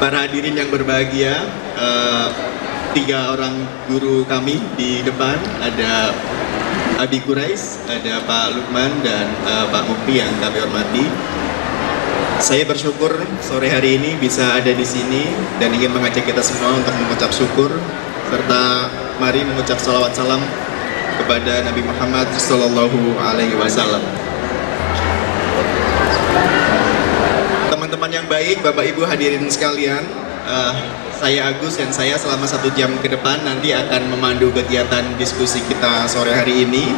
Para hadirin yang berbahagia, tiga orang guru kami di depan, ada Abi Quraish, ada Pak Lukman, dan Pak Mukti yang kami hormati. Saya bersyukur sore hari ini bisa ada di sini dan ingin mengajak kita semua untuk mengucap syukur serta mari mengucap salawat salam kepada Nabi Muhammad Sallallahu Alaihi Wasallam. Teman-teman yang baik, Bapak Ibu hadirin sekalian, saya Agus dan saya selama 1 jam ke depan nanti akan memandu kegiatan diskusi kita sore hari ini.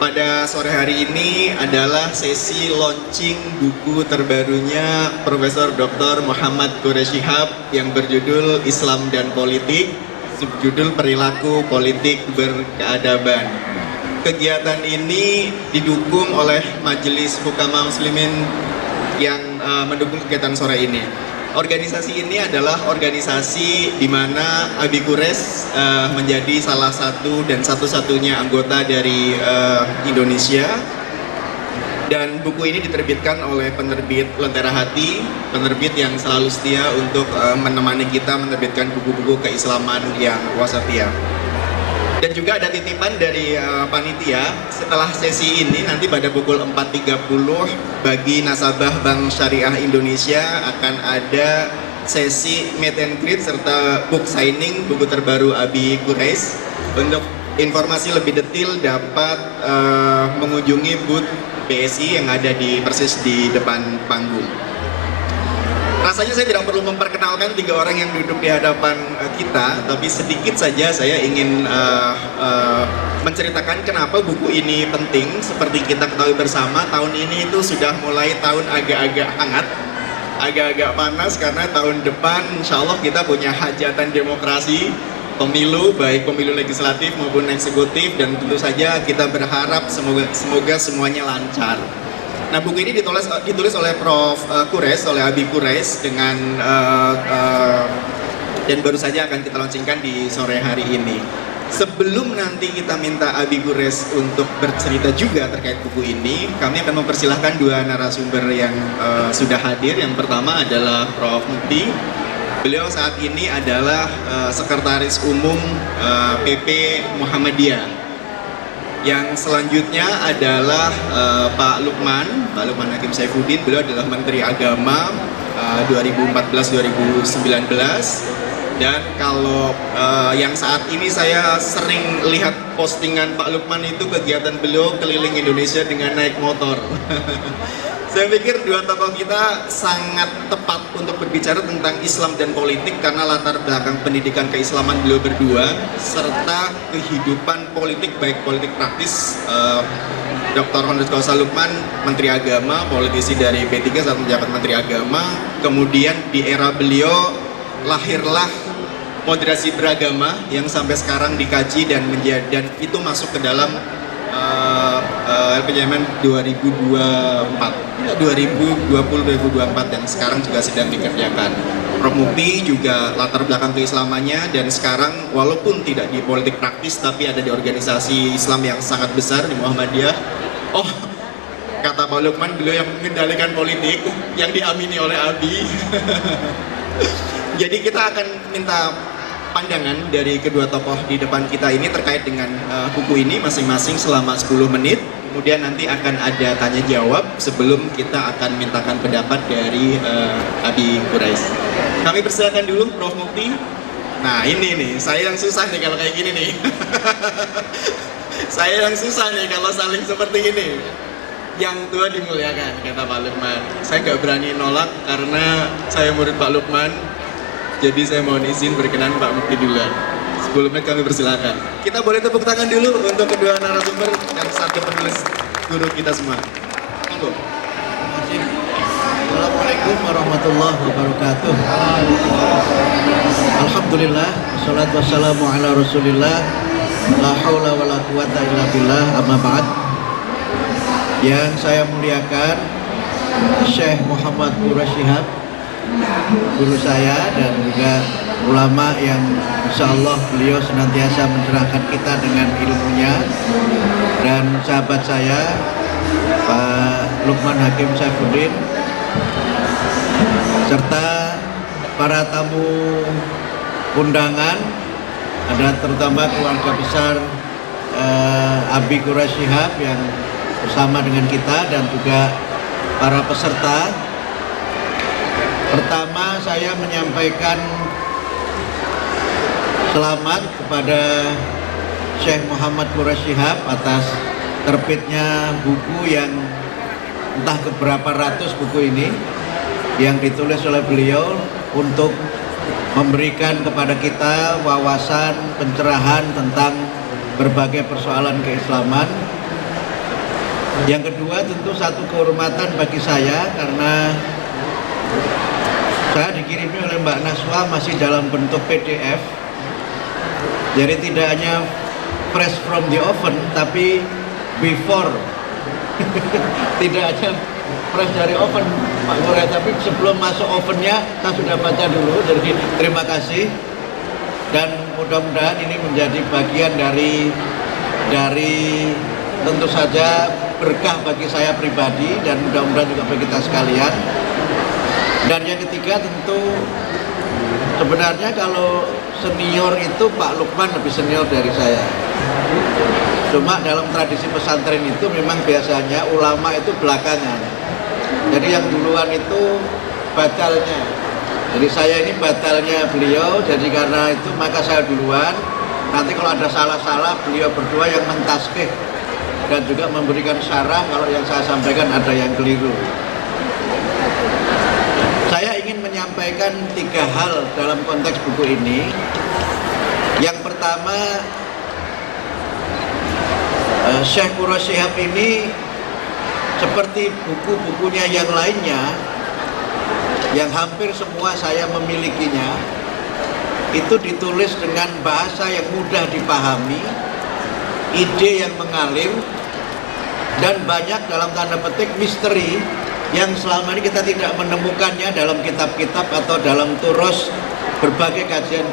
Pada sore hari ini adalah sesi launching buku terbarunya Profesor Dr. Muhammad Quraish Shihab yang berjudul Islam dan Politik, subjudul Perilaku Politik Berkeadaban. Kegiatan ini didukung oleh Majelis Hukama Muslimin yang mendukung kegiatan sore ini. Organisasi ini adalah organisasi di mana Abi Quraish menjadi salah satu dan satu-satunya anggota dari Indonesia. Dan buku ini diterbitkan oleh penerbit Lentera Hati, penerbit yang selalu setia untuk menemani kita menerbitkan buku-buku keislaman yang wasatiyah. Dan juga ada titipan dari panitia, setelah sesi ini nanti pada pukul 4.30 bagi nasabah Bank Syariah Indonesia akan ada sesi meet and greet serta book signing buku terbaru Abi Quraish. Untuk informasi lebih detail dapat mengunjungi booth BSI yang ada persis di depan panggung. Rasanya saya tidak perlu memperkenalkan 3 orang yang duduk di hadapan kita, tapi sedikit saja saya ingin menceritakan kenapa buku ini penting. Seperti kita ketahui bersama, tahun ini itu sudah mulai tahun agak-agak hangat, agak-agak panas karena tahun depan insya Allah kita punya hajatan demokrasi, pemilu, baik pemilu legislatif maupun eksekutif, dan tentu saja kita berharap semoga semuanya lancar. Nah, buku ini ditulis oleh Prof. Quraish, oleh Abi Quraish dan baru saja akan kita launchingkan di sore hari ini. Sebelum nanti kita minta Abi Quraish untuk bercerita juga terkait buku ini, kami akan mempersilahkan 2 narasumber yang sudah hadir. Yang pertama adalah Prof. Mukti. Beliau saat ini adalah Sekretaris Umum PP Muhammadiyah. Yang selanjutnya adalah Pak Lukman Hakim Saifuddin. Beliau adalah Menteri Agama 2014-2019. Dan kalau yang saat ini saya sering lihat postingan Pak Lukman itu kegiatan beliau keliling Indonesia dengan naik motor. Saya pikir 2 tokoh kita sangat tepat untuk berbicara tentang Islam dan politik karena latar belakang pendidikan keislaman beliau berdua serta kehidupan politik, baik politik praktis. Dr. Honus Kausa Lukman, Menteri Agama, politisi dari P3 saat menjabat Menteri Agama. Kemudian di era beliau lahirlah moderasi beragama yang sampai sekarang dikaji dan itu masuk ke dalam LPJMN 2020-2024 yang sekarang juga sedang dikerjakan. Prof. Mukti juga latar belakang keislamannya dan sekarang walaupun tidak di politik praktis tapi ada di organisasi Islam yang sangat besar di Muhammadiyah. Oh, kata Pak Lukman, beliau yang mengendalikan politik yang diamini oleh Abi. Jadi kita akan minta pandangan dari kedua tokoh di depan kita ini terkait dengan buku ini masing-masing selama 10 menit. Kemudian nanti akan ada tanya jawab sebelum kita akan mintakan pendapat dari Abi Quraish. Kami persilakan dulu Prof. Mukti. Nah ini nih, saya yang susah nih kalau kayak gini nih. Saya yang susah nih kalau saling seperti ini. Yang tua dimuliakan, kata Pak Lukman. Saya gak berani nolak karena saya murid Pak Lukman. Jadi saya mohon izin berkenan Pak Mukti duluan. Sebelumnya kami persilakan. Kita boleh tepuk tangan dulu untuk kedua narasumber dan satu penulis guru kita semua. Monggo. Assalamualaikum warahmatullahi wabarakatuh. Alhamdulillah, wassalatu wassalamu ala rasulillah, la haula wa la quwata illa billah, amma ba'd. Yang saya muliakan Syekh Muhammad Quraish Shihab, guru saya dan juga ulama yang insya Allah beliau senantiasa mencerahkan kita dengan ilmunya, dan sahabat saya Pak Lukman Hakim Saifuddin serta para tamu undangan, ada terutama keluarga besar Abi Quraish Shihab yang bersama dengan kita dan juga para peserta. Pertama, saya menyampaikan selamat kepada Syekh Muhammad Quraish Shihab atas terbitnya buku yang entah keberapa ratus buku ini yang ditulis oleh beliau untuk memberikan kepada kita wawasan pencerahan tentang berbagai persoalan keislaman. Yang kedua, tentu satu kehormatan bagi saya karena saya dikirimi oleh Mbak Naswa masih dalam bentuk PDF. Jadi tidak hanya fresh from the oven, tapi before. Tidak hanya fresh dari oven, Pak Quraish, tapi sebelum masuk ovennya saya sudah baca dulu. Jadi terima kasih. Dan mudah-mudahan ini menjadi bagian dari tentu saja berkah bagi saya pribadi dan mudah-mudahan juga bagi kita sekalian. Dan yang ketiga, tentu sebenarnya kalau senior itu Pak Lukman lebih senior dari saya. Cuma dalam tradisi pesantren itu memang biasanya ulama itu belakangan. Jadi yang duluan itu batalnya. Jadi saya ini batalnya beliau, jadi karena itu maka saya duluan. Nanti kalau ada salah-salah, beliau berdua yang mentaskih dan juga memberikan syarah kalau yang saya sampaikan ada yang keliru. Saya ingin menyampaikan 3 hal dalam konteks buku ini. Yang pertama, Syekh Quraish Shihab ini seperti buku-bukunya yang lainnya, yang hampir semua saya memilikinya, itu ditulis dengan bahasa yang mudah dipahami, ide yang mengalir, dan banyak dalam tanda petik misteri yang selama ini kita tidak menemukannya dalam kitab-kitab atau dalam turos berbagai kajian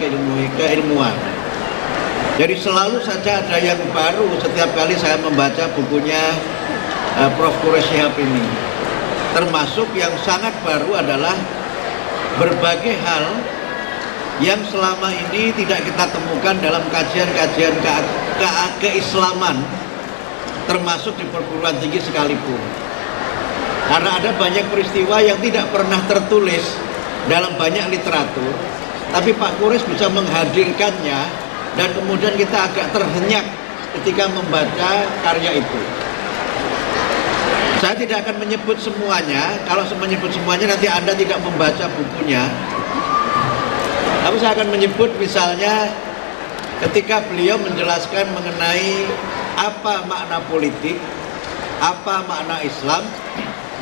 keilmuan. Jadi selalu saja ada yang baru setiap kali saya membaca bukunya Prof. Quraish Shihab ini. Termasuk yang sangat baru adalah berbagai hal yang selama ini tidak kita temukan dalam kajian-kajian keislaman, termasuk di perguruan tinggi sekalipun. Karena ada banyak peristiwa yang tidak pernah tertulis dalam banyak literatur, tapi Pak Quraish bisa menghadirkannya dan kemudian kita agak terhenyak ketika membaca karya itu. Saya tidak akan menyebut semuanya, kalau menyebut semuanya nanti Anda tidak membaca bukunya. Tapi saya akan menyebut misalnya ketika beliau menjelaskan mengenai apa makna politik, apa makna Islam,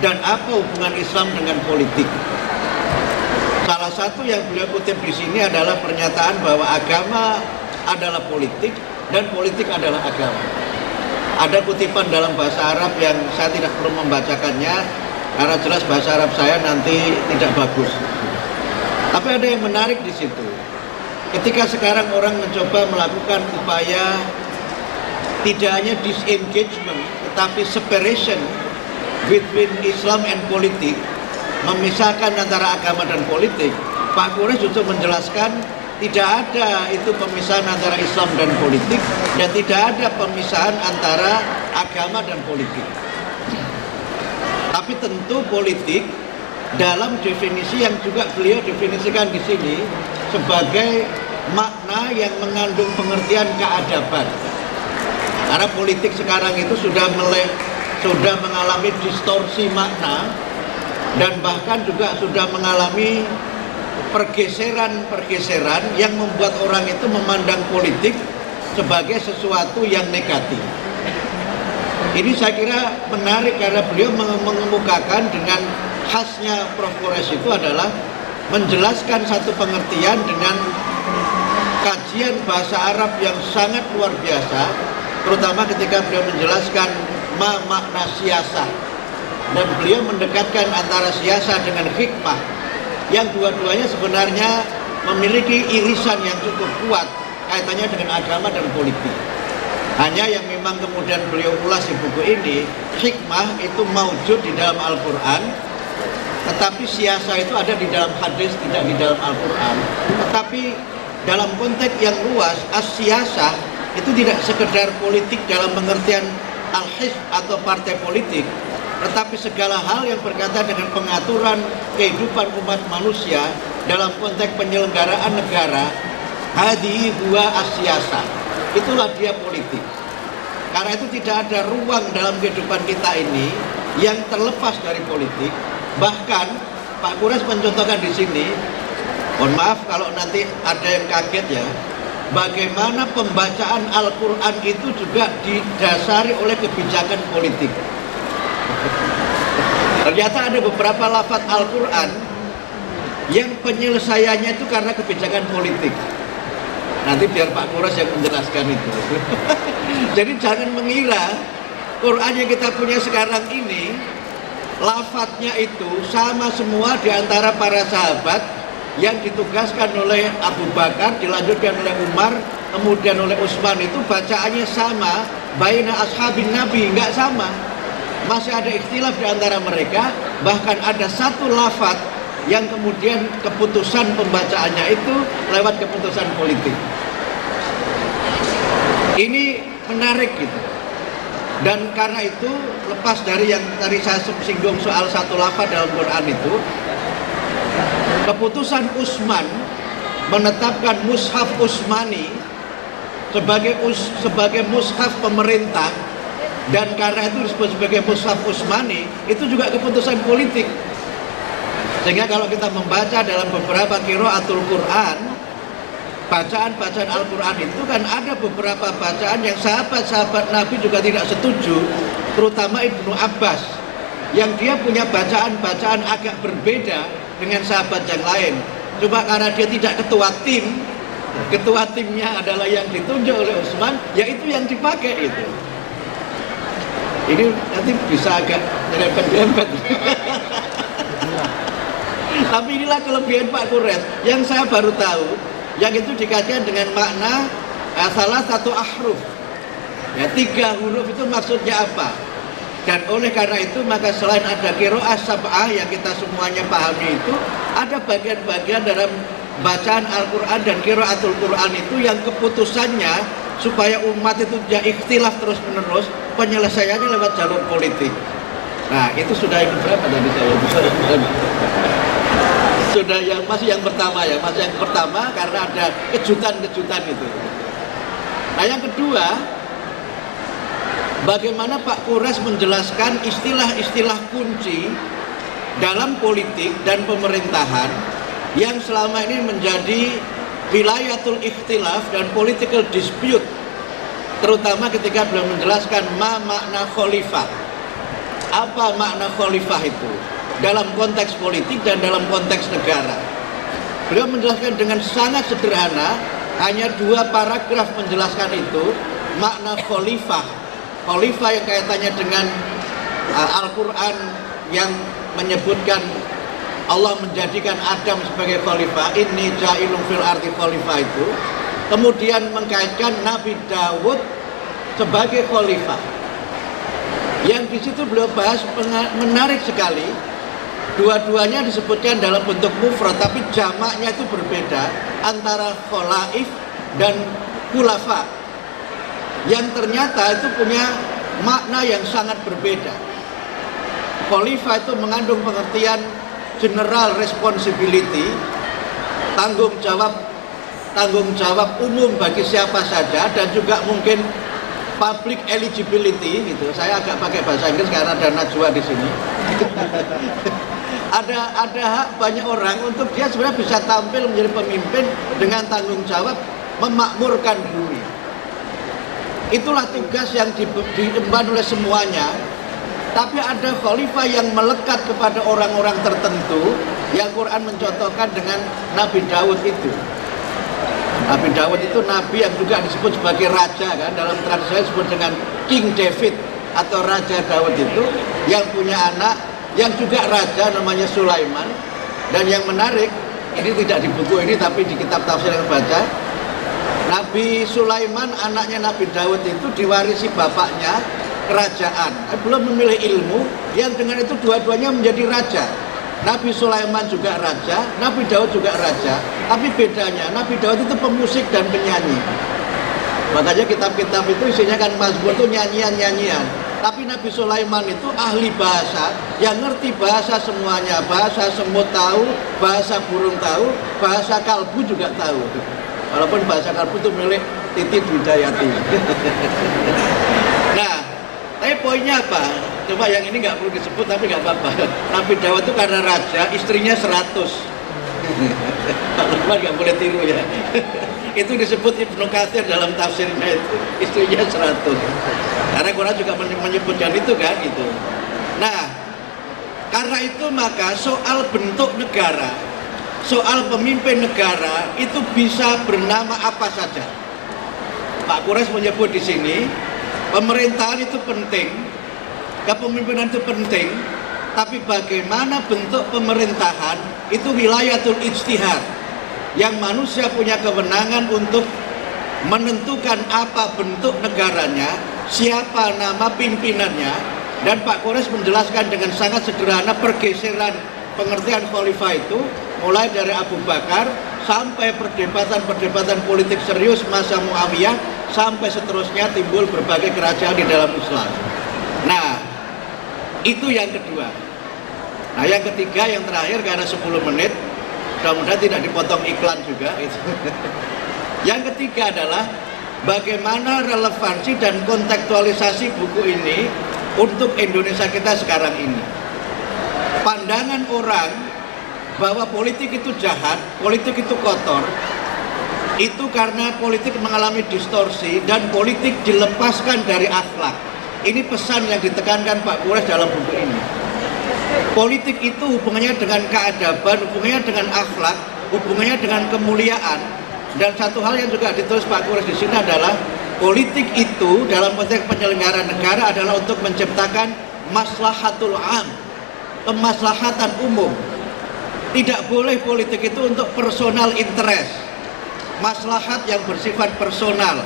dan apa hubungan Islam dengan politik. Salah satu yang beliau kutip di sini adalah pernyataan bahwa agama adalah politik dan politik adalah agama. Ada kutipan dalam bahasa Arab yang saya tidak perlu membacakannya karena jelas bahasa Arab saya nanti tidak bagus. Tapi ada yang menarik di situ. Ketika sekarang orang mencoba melakukan upaya tidak hanya disengagement, tetapi separation between Islam and politik, memisahkan antara agama dan politik, Pak Quraish justru menjelaskan tidak ada itu pemisahan antara Islam dan politik, dan tidak ada pemisahan antara agama dan politik. Tapi tentu politik dalam definisi yang juga beliau definisikan di sini sebagai makna yang mengandung pengertian keadaban. Karena politik sekarang itu sudah mengalami distorsi makna dan bahkan juga sudah mengalami pergeseran yang membuat orang itu memandang politik sebagai sesuatu yang negatif. Ini saya kira menarik karena beliau mengemukakan dengan khasnya Prof. Quraish itu adalah menjelaskan satu pengertian dengan kajian bahasa Arab yang sangat luar biasa, terutama ketika beliau menjelaskan makna siasah, dan beliau mendekatkan antara siasah dengan hikmah, yang dua-duanya sebenarnya memiliki irisan yang cukup kuat kaitannya dengan agama dan politik. Hanya yang memang kemudian beliau ulas di buku ini, hikmah itu maujud di dalam Al-Quran, Tetapi siasa itu ada di dalam hadis, tidak di dalam Al-Quran. Tetapi dalam konteks yang luas, as-siasa itu tidak sekedar politik dalam pengertian al-hizb atau partai politik, tetapi segala hal yang berkaitan dengan pengaturan kehidupan umat manusia dalam konteks penyelenggaraan negara. Hadihi huwa as-siasa. Itulah dia politik. Karena itu tidak ada ruang dalam kehidupan kita ini yang terlepas dari politik. Bahkan Pak Kures mencontohkan di sini, mohon maaf kalau nanti ada yang kaget ya, bagaimana pembacaan Al-Quran itu juga didasari oleh kebijakan politik. Ternyata ada beberapa lafaz Al-Quran yang penyelesaiannya itu karena kebijakan politik. Nanti biar Pak Kures yang menjelaskan itu. Jadi jangan mengira Quran yang kita punya sekarang ini lafadznya itu sama semua di antara para sahabat yang ditugaskan oleh Abu Bakar, dilanjutkan oleh Umar, kemudian oleh Utsman, itu bacaannya sama, baina ashabin Nabi, enggak sama. Masih ada ikhtilaf di antara mereka, bahkan ada satu lafadz yang kemudian keputusan pembacaannya itu lewat keputusan politik. Ini menarik gitu. Dan karena itu, lepas dari yang tadi saya singgung soal satu lafaz dalam Quran itu, keputusan Utsman menetapkan mushaf Utsmani sebagai mushaf pemerintah, dan karena itu disebut sebagai mushaf Utsmani, itu juga keputusan politik. Sehingga kalau kita membaca dalam beberapa qiraatul Quran, bacaan-bacaan Al-Quran itu kan ada beberapa bacaan yang sahabat-sahabat Nabi juga tidak setuju, terutama Ibnu Abbas, yang dia punya bacaan-bacaan agak berbeda dengan sahabat yang lain. Cuma karena dia tidak ketua timnya adalah yang ditunjuk oleh Utsman, ya itu yang dipakai itu. Ini nanti bisa agak nyerempet-nyerempet. Tapi inilah kelebihan Pak Kures yang saya baru tahu, yang itu dikaitkan dengan makna salah satu ahruf. Ya, 3 huruf itu maksudnya apa? Dan oleh karena itu maka selain ada qiraah sab'ah yang kita semuanya pahami itu, ada bagian-bagian dalam bacaan Al-Quran dan qiraatul Quran itu yang keputusannya supaya umat itu tidak ikhtilaf terus-menerus, penyelesaiannya lewat jalur politik. Nah, itu sudah yang berapa tadi saya? Sudah masih yang pertama ya, masih yang pertama karena ada kejutan-kejutan itu. Nah, yang kedua, bagaimana Pak Kures menjelaskan istilah-istilah kunci dalam politik dan pemerintahan yang selama ini menjadi wilayatul ikhtilaf dan political dispute, terutama ketika beliau menjelaskan makna khalifah. Apa makna khalifah itu dalam konteks politik dan dalam konteks negara? Beliau menjelaskan dengan sangat sederhana, hanya 2 paragraf menjelaskan itu. Makna khalifah yang kaitannya dengan Al-Quran yang menyebutkan Allah menjadikan Adam sebagai khalifah, inni ja'ilun fil ardi khalifah itu. Kemudian mengkaitkan Nabi Daud sebagai khalifah, yang di situ beliau bahas menarik sekali. Dua-duanya disebutkan dalam bentuk mufrad, tapi jamaknya itu berbeda antara khalaif dan khulafa, yang ternyata itu punya makna yang sangat berbeda. Khalifah itu mengandung pengertian general responsibility, tanggung jawab umum bagi siapa saja, dan juga mungkin public eligibility gitu. Saya agak pakai bahasa Inggris karena ada Najwa di sini. ada hak banyak orang untuk dia sebenarnya bisa tampil menjadi pemimpin dengan tanggung jawab memakmurkan bumi. Itulah tugas yang diemban oleh semuanya. Tapi ada khalifah yang melekat kepada orang-orang tertentu, yang Quran mencontohkan dengan Nabi Daud itu. Nabi Daud itu nabi yang juga disebut sebagai raja kan, dalam tradisi disebut dengan King David atau Raja Daud itu, yang punya anak yang juga raja namanya Sulaiman. Dan yang menarik, ini tidak di buku ini tapi di kitab tafsir yang baca, Nabi Sulaiman anaknya Nabi Daud itu diwarisi bapaknya kerajaan, belum memilih ilmu, yang dengan itu dua-duanya menjadi raja. Nabi Sulaiman juga raja, Nabi Daud juga raja, tapi bedanya Nabi Daud itu pemusik dan penyanyi. Makanya kitab-kitab itu isinya kan mazmur itu nyanyian-nyanyian. Tapi Nabi Sulaiman itu ahli bahasa, yang ngerti bahasa semuanya, bahasa semut tahu, bahasa burung tahu, bahasa kalbu juga tahu. Walaupun bahasa kalbu itu milik Titi Dwidayati. Nah, tapi poinnya apa? Coba yang ini nggak perlu disebut tapi nggak apa-apa. Nabi Dawud itu karena raja, istrinya 100. Pak Lukman nggak boleh tiru ya. Itu disebut Ibnu Katsir dalam tafsirnya itu, istrinya 100. Karena Quran juga menyebutkan itu kan itu. Nah, karena itu maka soal bentuk negara, soal pemimpin negara itu bisa bernama apa saja. Pak Kures menyebut di sini, pemerintahan itu penting, kepemimpinan itu penting, tapi bagaimana bentuk pemerintahan itu wilayatul ijtihad, yang manusia punya kewenangan untuk menentukan apa bentuk negaranya, siapa nama pimpinannya, dan Pak Kores menjelaskan dengan sangat sederhana pergeseran pengertian khalifah itu, mulai dari Abu Bakar sampai perdebatan politik serius masa Muawiyah, sampai seterusnya timbul berbagai kerajaan di dalam Islam. Nah, itu yang kedua. Nah, yang ketiga, yang terakhir, karena 10 menit, mudah-mudahan tidak dipotong iklan juga. Yang ketiga adalah bagaimana relevansi dan kontekstualisasi buku ini untuk Indonesia kita sekarang ini. Pandangan orang bahwa politik itu jahat, politik itu kotor, itu karena politik mengalami distorsi dan politik dilepaskan dari akhlak. Ini pesan yang ditekankan Pak Kures dalam buku ini. Politik itu hubungannya dengan keadaban, hubungannya dengan akhlak, hubungannya dengan kemuliaan. Dan satu hal yang juga ditulis Pak Kures di sini adalah politik itu dalam konteks penyelenggaraan negara adalah untuk menciptakan maslahatul am, kemaslahatan umum. Tidak boleh politik itu untuk personal interest, maslahat yang bersifat personal,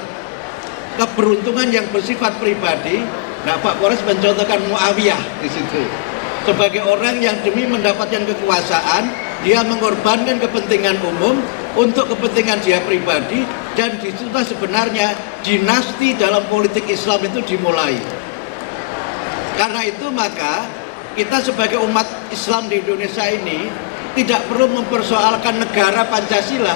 keberuntungan yang bersifat pribadi. Nah, Pak Kores mencontohkan Muawiyah di situ. Sebagai orang yang demi mendapatkan kekuasaan, dia mengorbankan kepentingan umum untuk kepentingan dia pribadi, dan disitulah sebenarnya dinasti dalam politik Islam itu dimulai. Karena itu maka kita sebagai umat Islam di Indonesia ini tidak perlu mempersoalkan negara Pancasila,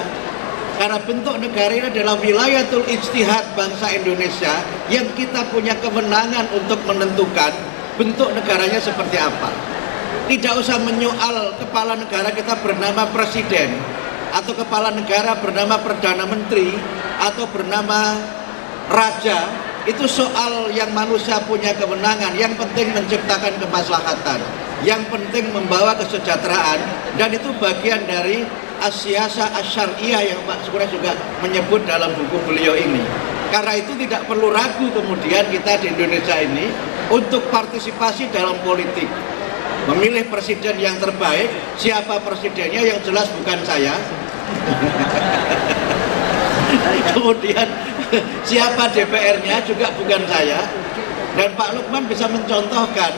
karena bentuk negara ini adalah wilayatul ijtihad bangsa Indonesia yang kita punya kewenangan untuk menentukan bentuk negaranya seperti apa. Tidak usah menyoal kepala negara kita bernama presiden, atau kepala negara bernama perdana menteri, atau bernama raja. Itu soal yang manusia punya kewenangan. Yang penting menciptakan kemaslahatan, yang penting membawa kesejahteraan, dan itu bagian dari as-siyasah asy-syar'iyyah yang Pak Kures juga menyebut dalam buku beliau ini. Karena itu tidak perlu ragu kemudian kita di Indonesia ini untuk partisipasi dalam politik, memilih presiden yang terbaik. Siapa presidennya yang jelas bukan saya. Kemudian siapa DPR-nya juga bukan saya. Dan Pak Lukman bisa mencontohkan,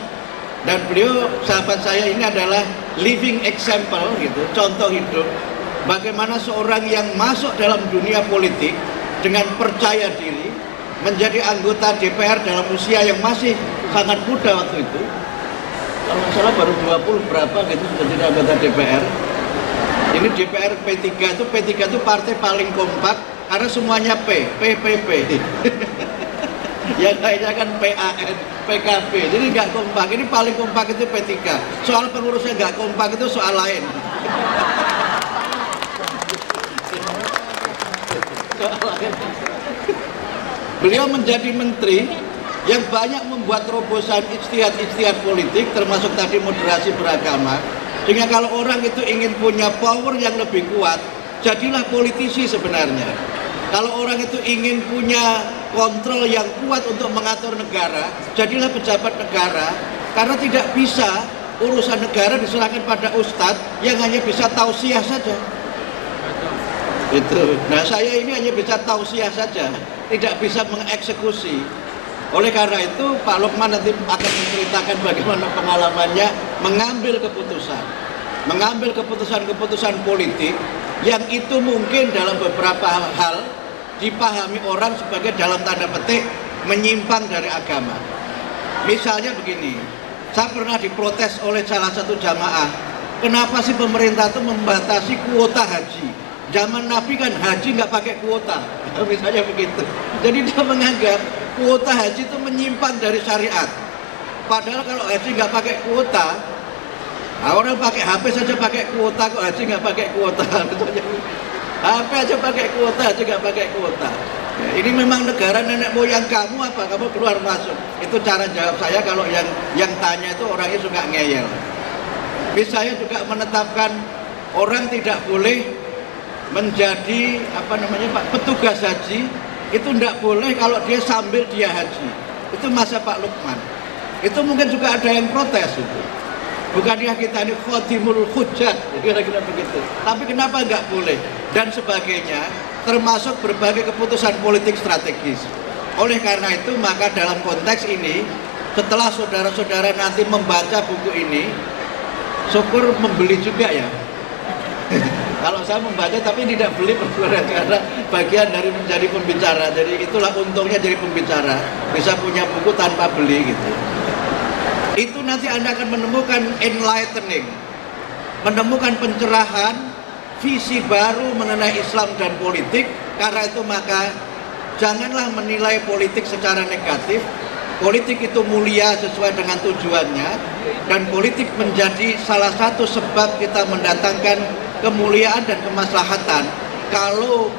dan beliau sahabat saya ini adalah living example gitu, contoh hidup bagaimana seorang yang masuk dalam dunia politik dengan percaya diri, menjadi anggota DPR dalam usia yang masih sangat muda waktu itu. Kalau nggak salah baru 20 berapa gitu sudah jadi anggota DPR. Ini DPR P3 itu partai paling kompak karena semuanya PPP. Yang lainnya kan PAN, PKB, jadi nggak kompak. Ini paling kompak itu P3. Soal pengurusnya nggak kompak itu soal lain. Beliau menjadi menteri yang banyak membuat terobosan ijtihad politik, termasuk tadi moderasi beragama. Sehingga kalau orang itu ingin punya power yang lebih kuat, jadilah politisi sebenarnya. Kalau orang itu ingin punya kontrol yang kuat untuk mengatur negara, jadilah pejabat negara. Karena tidak bisa urusan negara diserahkan pada ustadz yang hanya bisa tausiah saja. Itu. Nah, saya ini hanya bisa tausiah saja, tidak bisa mengeksekusi. Oleh karena itu, Pak Lukman nanti akan menceritakan bagaimana pengalamannya mengambil keputusan. mengambil keputusan-keputusan politik yang itu mungkin dalam beberapa hal dipahami orang sebagai dalam tanda petik menyimpang dari agama. Misalnya begini, saya pernah diprotes oleh salah satu jamaah, kenapa sih pemerintah itu membatasi kuota haji? Zaman Nabi kan haji nggak pakai kuota, misalnya begitu. Jadi dia menganggap kuota haji itu menyimpang dari syariat. Padahal kalau haji nggak pakai kuota, orang pakai HP saja pakai kuota, kok haji nggak pakai kuota? HP aja pakai kuota, haji nggak pakai kuota. Ya, ini memang negara nenek moyang kamu apa? Kamu keluar masuk. Itu cara jawab saya kalau yang tanya itu orangnya suka ngeyel. Misalnya juga menetapkan orang tidak boleh menjadi petugas haji, itu tidak boleh kalau dia sambil dia haji. Itu masa Pak Lukman. Itu mungkin juga ada yang protes itu. Bukannya kita ini khotimul hujjat, kira-kira begitu. Tapi kenapa nggak boleh? Dan sebagainya, termasuk berbagai keputusan politik strategis. Oleh karena itu, maka dalam konteks ini, setelah saudara-saudara nanti membaca buku ini, syukur membeli juga ya. Kalau saya membaca tapi tidak beli karena bagian dari menjadi pembicara. Jadi itulah untungnya jadi pembicara, bisa punya buku tanpa beli gitu. Itu nanti Anda akan menemukan enlightening, menemukan pencerahan, visi baru mengenai Islam dan politik. Karena itu maka janganlah menilai politik secara negatif. Politik itu mulia sesuai dengan tujuannya, dan politik menjadi salah satu sebab kita mendatangkan kemuliaan dan kemaslahatan kalau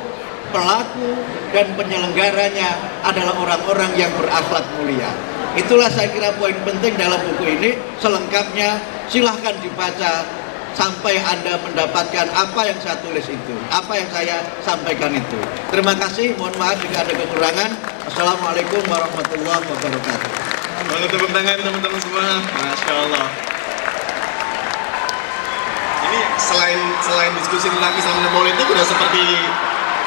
pelaku dan penyelenggaranya adalah orang-orang yang berakhlak mulia. Itulah saya kira poin penting dalam buku ini. Selengkapnya silahkan dibaca sampai Anda mendapatkan apa yang saya tulis itu, apa yang saya sampaikan itu. Terima kasih, mohon maaf jika ada kekurangan. Assalamualaikum warahmatullahi wabarakatuh. Boleh tepuk tangan teman-teman semua. Masya Allah. Ini selain diskusi tentang Islam dan politik, udah seperti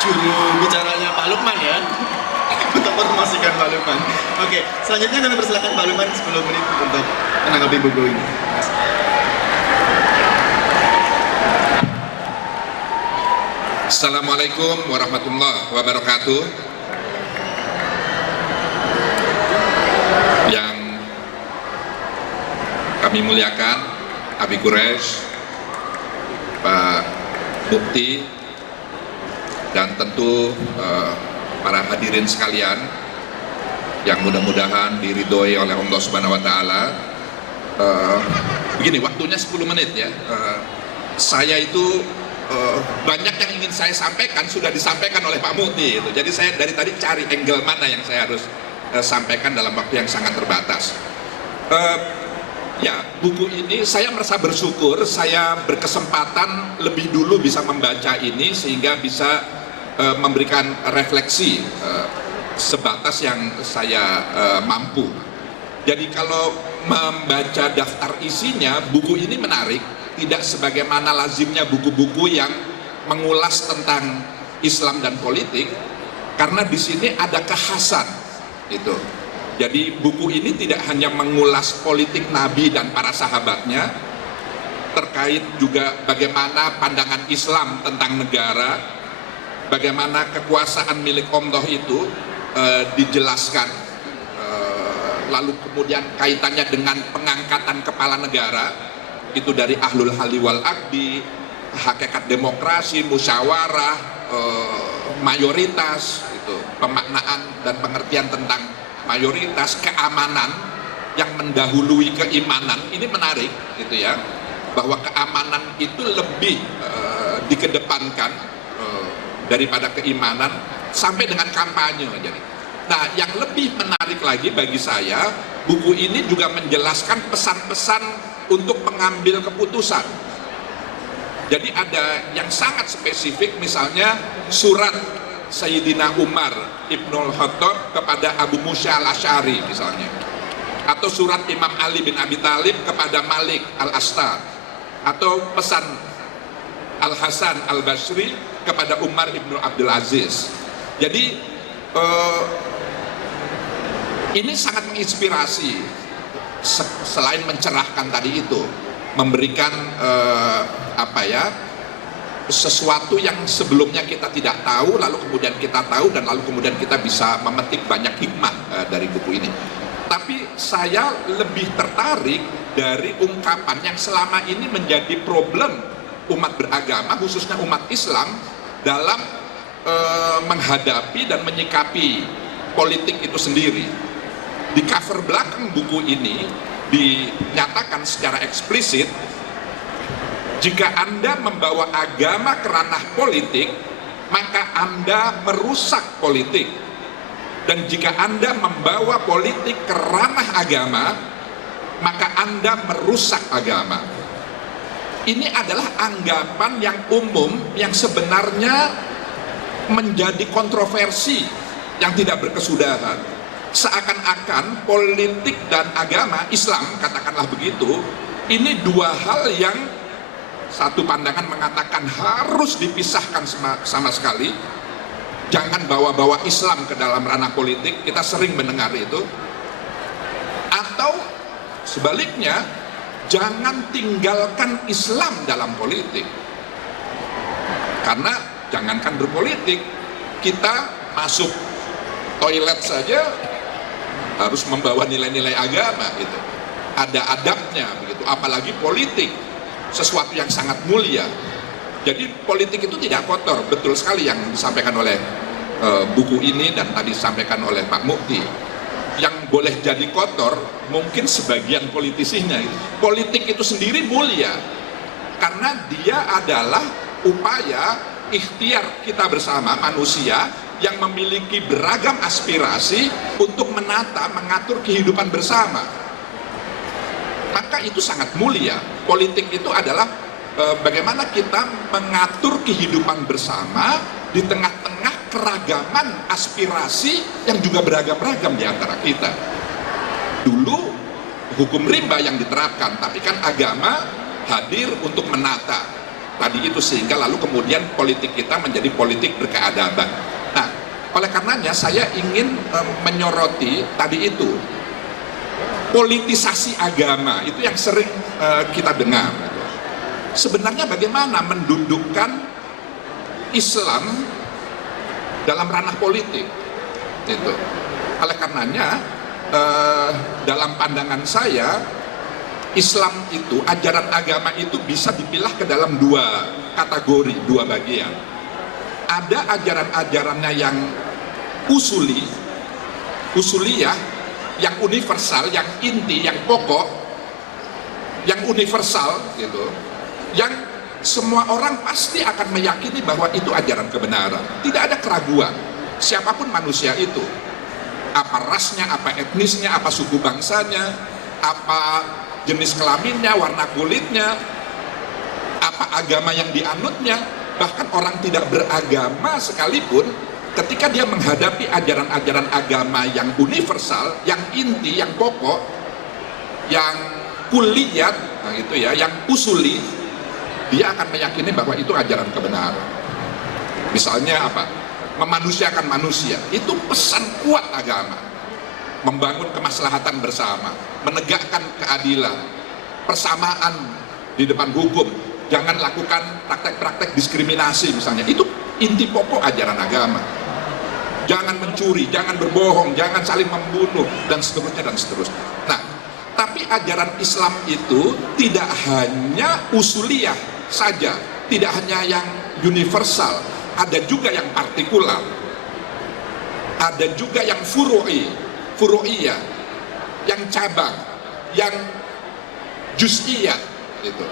juru bicaranya Pak Lukman ya. Untuk mempromosikan Pak Lukman. Oke, selanjutnya kami persilakan Pak Lukman 10 menit untuk menanggapi buku ini. Assalamualaikum warahmatullahi wabarakatuh. Yang kami muliakan Abi Quraish, Pak Mufti, dan tentu para hadirin sekalian yang mudah-mudahan diridhoi oleh Allah Subhanahu wa taala. Begini, waktunya 10 menit ya. Saya itu banyak yang ingin saya sampaikan sudah disampaikan oleh Pak Mufti itu. Jadi saya dari tadi cari angle mana yang saya harus sampaikan dalam waktu yang sangat terbatas. Ya, buku ini saya merasa bersyukur saya berkesempatan lebih dulu bisa membaca ini sehingga bisa memberikan refleksi sebatas yang saya mampu. Jadi kalau membaca daftar isinya, buku ini menarik, tidak sebagaimana lazimnya buku-buku yang mengulas tentang Islam dan politik, karena di sini ada kekhasan itu. Jadi buku ini tidak hanya mengulas politik Nabi dan para sahabatnya, terkait juga bagaimana pandangan Islam tentang negara, bagaimana kekuasaan milik Allah itu dijelaskan, lalu kemudian kaitannya dengan pengangkatan kepala negara itu dari ahlul halli wal aqdi, hakikat demokrasi, musyawarah, mayoritas, itu pemaknaan dan pengertian tentang mayoritas, keamanan yang mendahului keimanan. Ini menarik gitu ya, bahwa keamanan itu lebih dikedepankan daripada keimanan sampai dengan kampanye. Jadi, nah yang lebih menarik lagi bagi saya, buku ini juga menjelaskan pesan-pesan untuk pengambil keputusan. Jadi ada yang sangat spesifik, misalnya surat Sayyidina Umar Ibnul Khattab kepada Abu Musa al-Asy'ari misalnya, atau surat Imam Ali bin Abi Thalib kepada Malik al-Astar, atau pesan Al-Hasan al-Basri kepada Umar ibnu Abdul Aziz. Jadi ini sangat menginspirasi, selain mencerahkan tadi itu. memberikan sesuatu yang sebelumnya kita tidak tahu, lalu kemudian kita tahu, dan lalu kemudian kita bisa memetik banyak hikmah dari buku ini. Tapi saya lebih tertarik dari ungkapan yang selama ini menjadi problem umat beragama, khususnya umat Islam, dalam menghadapi dan menyikapi politik itu sendiri. Di cover belakang buku ini dinyatakan secara eksplisit, jika Anda membawa agama ke ranah politik, maka Anda merusak politik. Dan jika Anda membawa politik ke ranah agama, maka Anda merusak agama. Ini adalah anggapan yang umum yang sebenarnya menjadi kontroversi yang tidak berkesudahan. Seakan-akan politik dan agama Islam, katakanlah begitu, ini dua hal yang satu pandangan mengatakan harus dipisahkan sama sekali. Jangan bawa-bawa Islam ke dalam ranah politik, kita sering mendengar itu. Atau sebaliknya, jangan tinggalkan Islam dalam politik. Karena jangankan berpolitik, kita masuk toilet saja harus membawa nilai-nilai agama gitu. Ada adabnya begitu, apalagi politik, sesuatu yang sangat mulia. Jadi politik itu tidak kotor, betul sekali yang disampaikan oleh buku ini dan tadi disampaikan oleh Pak Mukti. Yang boleh jadi kotor mungkin sebagian politisinya. Politik itu sendiri mulia karena dia adalah upaya ikhtiar kita bersama manusia yang memiliki beragam aspirasi untuk menata, mengatur kehidupan bersama. Maka itu sangat mulia. Politik itu adalah bagaimana kita mengatur kehidupan bersama di tengah-tengah keragaman aspirasi yang juga beragam-ragam di antara kita. Dulu hukum rimba yang diterapkan, tapi kan agama hadir untuk menata tadi itu, sehingga lalu kemudian politik kita menjadi politik berkeadaban. Nah, oleh karenanya saya ingin menyoroti tadi itu, politisasi agama itu yang sering kita dengar. Sebenarnya bagaimana mendudukkan Islam dalam ranah politik itu. Oleh karenanya dalam pandangan saya, Islam itu, ajaran agama itu bisa dipilah ke dalam dua kategori, dua bagian. Ada ajaran-ajarannya yang usuliyah, yang universal, yang inti, yang pokok, yang universal gitu, yang semua orang pasti akan meyakini bahwa itu ajaran kebenaran. Tidak ada keraguan, siapapun manusia itu, apa rasnya, apa etnisnya, apa suku bangsanya, apa jenis kelaminnya, warna kulitnya, apa agama yang dianutnya. Bahkan orang tidak beragama sekalipun, ketika dia menghadapi ajaran-ajaran agama yang universal, yang inti, yang pokok, yang kulliyat, nah itu ya, yang usuli, dia akan meyakini bahwa itu ajaran kebenaran. Misalnya apa? Memanusiakan manusia, itu pesan kuat agama. Membangun kemaslahatan bersama, menegakkan keadilan, persamaan di depan hukum, jangan lakukan praktek-praktek diskriminasi misalnya. Itu inti pokok ajaran agama. Jangan mencuri, jangan berbohong, jangan saling membunuh, dan seterusnya dan seterusnya. Nah, tapi ajaran Islam itu tidak hanya usuliyah saja, tidak hanya yang universal, ada juga yang partikular, ada juga yang furu'iyah, yang cabang, yang juz'iyah gitu.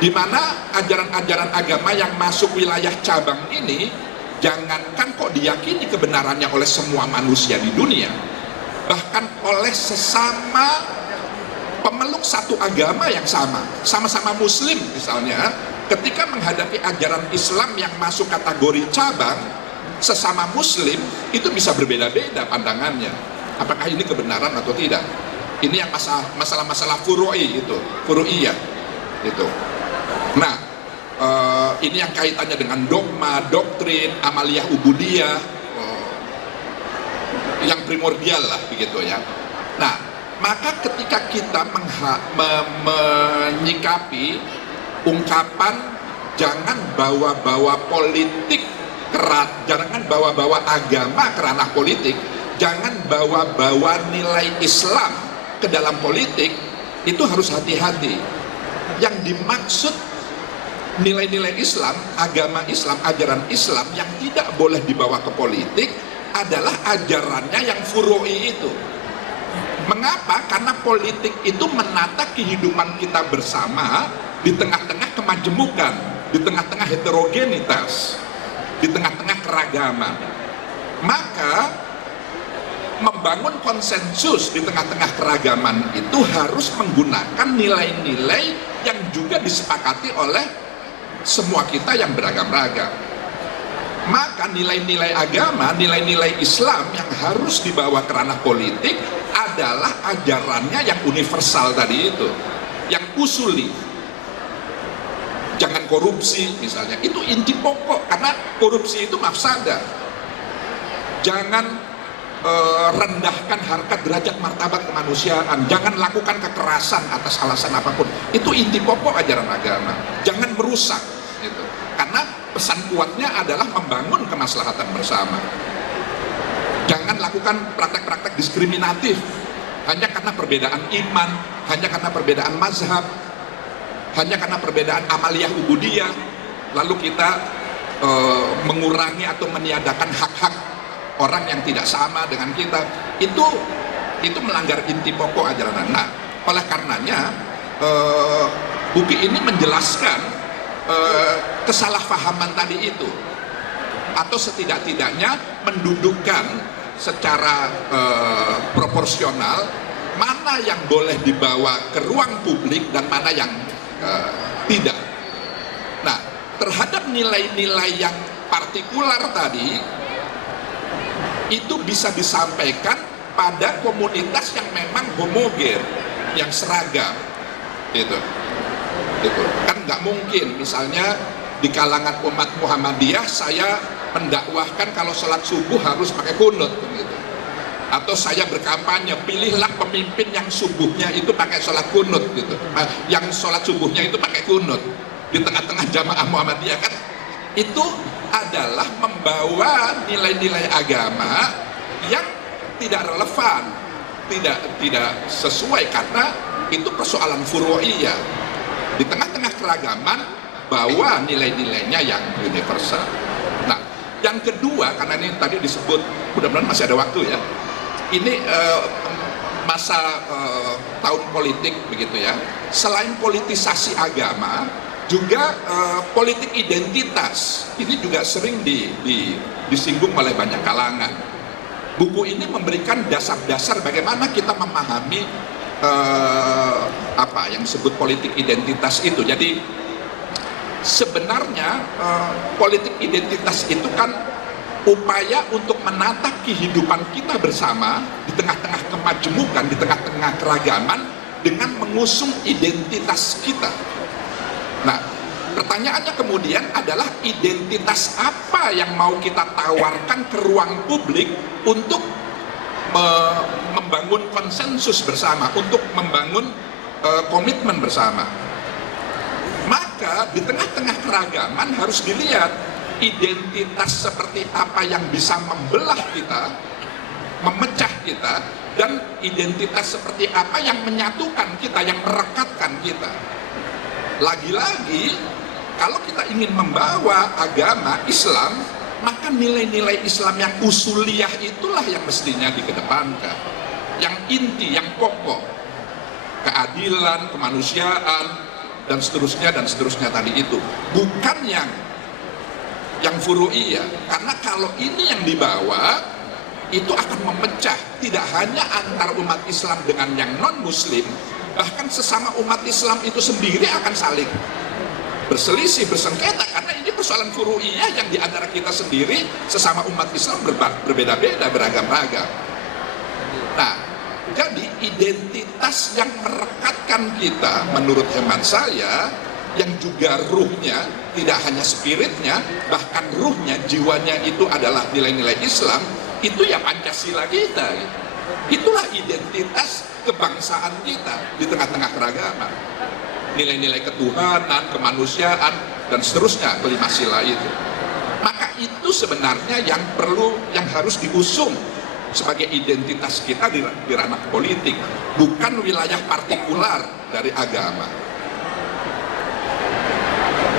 Di mana ajaran-ajaran agama yang masuk wilayah cabang ini, jangankan kok diyakini kebenarannya oleh semua manusia di dunia, bahkan oleh sesama pemeluk satu agama yang sama-sama muslim misalnya, ketika menghadapi ajaran Islam yang masuk kategori cabang, sesama muslim itu bisa berbeda-beda pandangannya. Apakah ini kebenaran atau tidak? Ini yang masalah-masalah furu'iyah itu. Nah, ini yang kaitannya dengan dogma, doktrin, amaliyah ubudiyah, yang primordial lah begitu ya. Nah, Maka ketika kita menyikapi ungkapan jangan bawa-bawa politik, jangan bawa-bawa agama ke ranah politik, jangan bawa-bawa nilai Islam ke dalam politik, itu harus hati-hati. Yang dimaksud nilai-nilai Islam, agama Islam, ajaran Islam yang tidak boleh dibawa ke politik adalah ajarannya yang furu'i itu. Mengapa? Karena politik itu menata kehidupan kita bersama di tengah-tengah kemajemukan, di tengah-tengah heterogenitas, di tengah-tengah keragaman. Maka membangun konsensus di tengah-tengah keragaman itu harus menggunakan nilai-nilai yang juga disepakati oleh semua kita yang beragam-ragam. Maka nilai-nilai agama, nilai-nilai Islam yang harus dibawa ke ranah politik adalah ajarannya yang universal tadi itu, yang usuli. Jangan korupsi misalnya, itu inti pokok, karena korupsi itu mafsadah. Jangan rendahkan harkat derajat martabat kemanusiaan, jangan lakukan kekerasan atas alasan apapun. Itu inti pokok ajaran agama. Jangan merusak gitu. Karena pesan kuatnya adalah membangun kemaslahatan bersama. Jangan lakukan praktek-praktek diskriminatif hanya karena perbedaan iman, hanya karena perbedaan mazhab, hanya karena perbedaan amaliyah ubudiyah, lalu kita mengurangi atau meniadakan hak-hak orang yang tidak sama dengan kita. Itu melanggar inti pokok ajaran. Nah, oleh karenanya buku ini menjelaskan kesalahpahaman tadi itu, atau setidak-tidaknya mendudukkan secara proporsional mana yang boleh dibawa ke ruang publik dan mana yang tidak. Nah, terhadap nilai-nilai yang partikular tadi itu bisa disampaikan pada komunitas yang memang homogen, yang seragam, gitu. Kan nggak mungkin, misalnya di kalangan umat Muhammadiyah saya mendakwahkan kalau sholat subuh harus pakai kunut, gitu. Atau saya berkampanye pilihlah pemimpin yang subuhnya itu pakai sholat kunut, gitu. Yang sholat subuhnya itu pakai kunut di tengah-tengah jamaah Muhammadiyah, kan itu adalah membawa nilai-nilai agama yang tidak relevan, tidak sesuai, karena itu persoalan furu'iyah. Di tengah-tengah keragaman bawa nilai-nilainya yang universal. Nah, yang kedua, karena ini tadi disebut, mudah-mudahan masih ada waktu ya, ini masa tahun politik begitu ya. Selain politisasi agama, juga politik identitas ini juga sering disinggung oleh banyak kalangan. Buku ini memberikan dasar-dasar bagaimana kita memahami apa yang disebut politik identitas itu. Jadi sebenarnya politik identitas itu kan upaya untuk menata kehidupan kita bersama di tengah-tengah kemajemukan, di tengah-tengah keragaman, dengan mengusung identitas kita. Nah, pertanyaannya kemudian adalah identitas apa yang mau kita tawarkan ke ruang publik untuk membangun konsensus bersama, untuk membangun komitmen bersama. Maka di tengah-tengah keragaman harus dilihat identitas seperti apa yang bisa membelah kita, memecah kita, dan identitas seperti apa yang menyatukan kita, yang merekatkan kita. Lagi-lagi, kalau kita ingin membawa agama Islam, maka nilai-nilai Islam yang usuliyah itulah yang mestinya dikedepankan. Yang inti, yang pokok. Keadilan, kemanusiaan, dan seterusnya tadi itu. Bukan yang furu'iyah. Karena kalau ini yang dibawa, itu akan memecah. Tidak hanya antar umat Islam dengan yang non-Muslim, bahkan sesama umat Islam itu sendiri akan saling berselisih, bersengketa, karena ini persoalan furu'iyah yang diantara kita sendiri sesama umat Islam berbeda-beda, beragam-ragam. Nah, jadi identitas yang merekatkan kita menurut hemat saya, yang juga ruhnya, tidak hanya spiritnya, bahkan ruhnya, jiwanya itu adalah nilai-nilai Islam, itu ya Pancasila kita. Itulah identitas kebangsaan kita di tengah-tengah keragaman. Nilai-nilai ketuhanan, kemanusiaan, dan seterusnya, kelima sila itu. Maka itu sebenarnya yang harus diusung sebagai identitas kita di ranah politik, bukan wilayah partikular dari agama.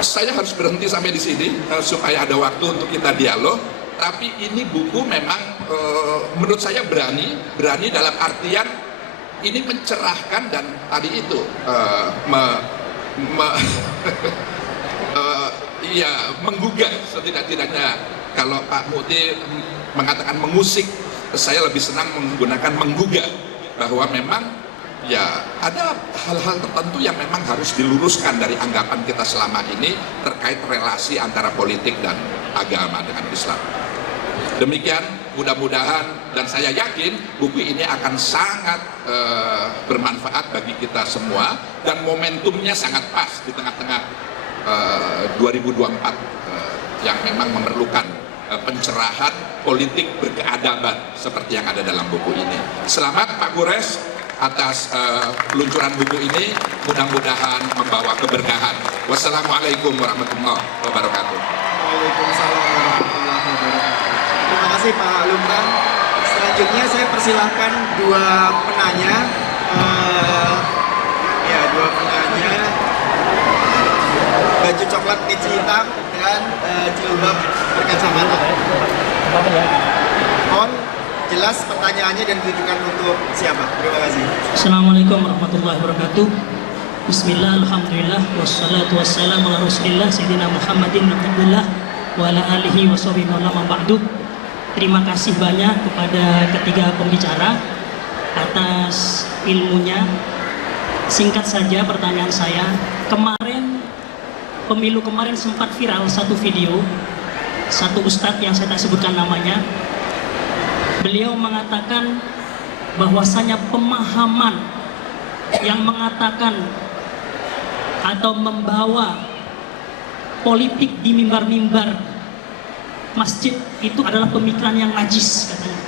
Saya harus berhenti sampai di sini supaya ada waktu untuk kita dialog. Tapi ini buku memang menurut saya berani dalam artian ini mencerahkan dan tadi itu menggugah setidak-tidaknya. Kalau Pak Mukti mengatakan mengusik, saya lebih senang menggunakan menggugah, bahwa memang ya ada hal-hal tertentu yang memang harus diluruskan dari anggapan kita selama ini terkait relasi antara politik dan agama dengan Islam. Demikian, mudah-mudahan dan saya yakin buku ini akan sangat bermanfaat bagi kita semua, dan momentumnya sangat pas di tengah-tengah 2024 yang memang memerlukan pencerahan politik berkeadaban seperti yang ada dalam buku ini. Selamat Pak Gures atas peluncuran buku ini, mudah-mudahan membawa keberkahan. Wassalamualaikum warahmatullahi wabarakatuh. Waalaikumsalam warahmatullahi wabarakatuh. Terima kasih Pak Lumkan. Selanjutnya saya persilahkan dua penanya. Dua penanya. Baju coklat keji hitam dan jilbab berkacamata. Mohon jelas pertanyaannya dan tujukan untuk siapa. Terima kasih. Assalamualaikum warahmatullahi wabarakatuh. Bismillah, alhamdulillah, wassalatu wassalamu ala rasulillah Sayyidina Muhammadin Abdullah wa ala alihi wa sahbihi wa ma ba'du. Terima kasih banyak kepada ketiga pembicara atas ilmunya. Singkat saja pertanyaan saya. Pemilu kemarin sempat viral satu video, satu ustadz yang saya tak sebutkan namanya. Beliau mengatakan bahwasanya pemahaman yang mengatakan atau membawa politik di mimbar-mimbar masjid itu adalah pemikiran yang najis, katanya.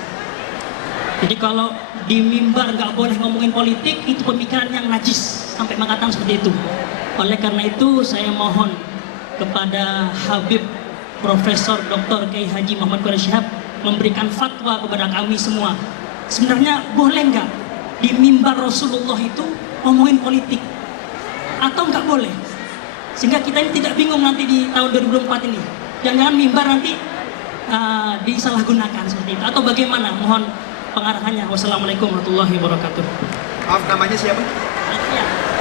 Jadi kalau di mimbar nggak boleh ngomongin politik, itu pemikiran yang najis, sampai mengatakan seperti itu. Oleh karena itu saya mohon kepada Habib Profesor Dr. Kiai Haji Muhammad Quraish Shihab memberikan fatwa kepada kami semua. Sebenarnya boleh nggak di mimbar Rasulullah itu ngomongin politik atau nggak boleh? Sehingga kita ini tidak bingung nanti di tahun 2024 ini. Jangan-jangan mimbar nanti disalahgunakan seperti itu atau bagaimana? Mohon pengarahannya. Wassalamualaikum warahmatullahi wabarakatuh. Maaf, namanya siapa?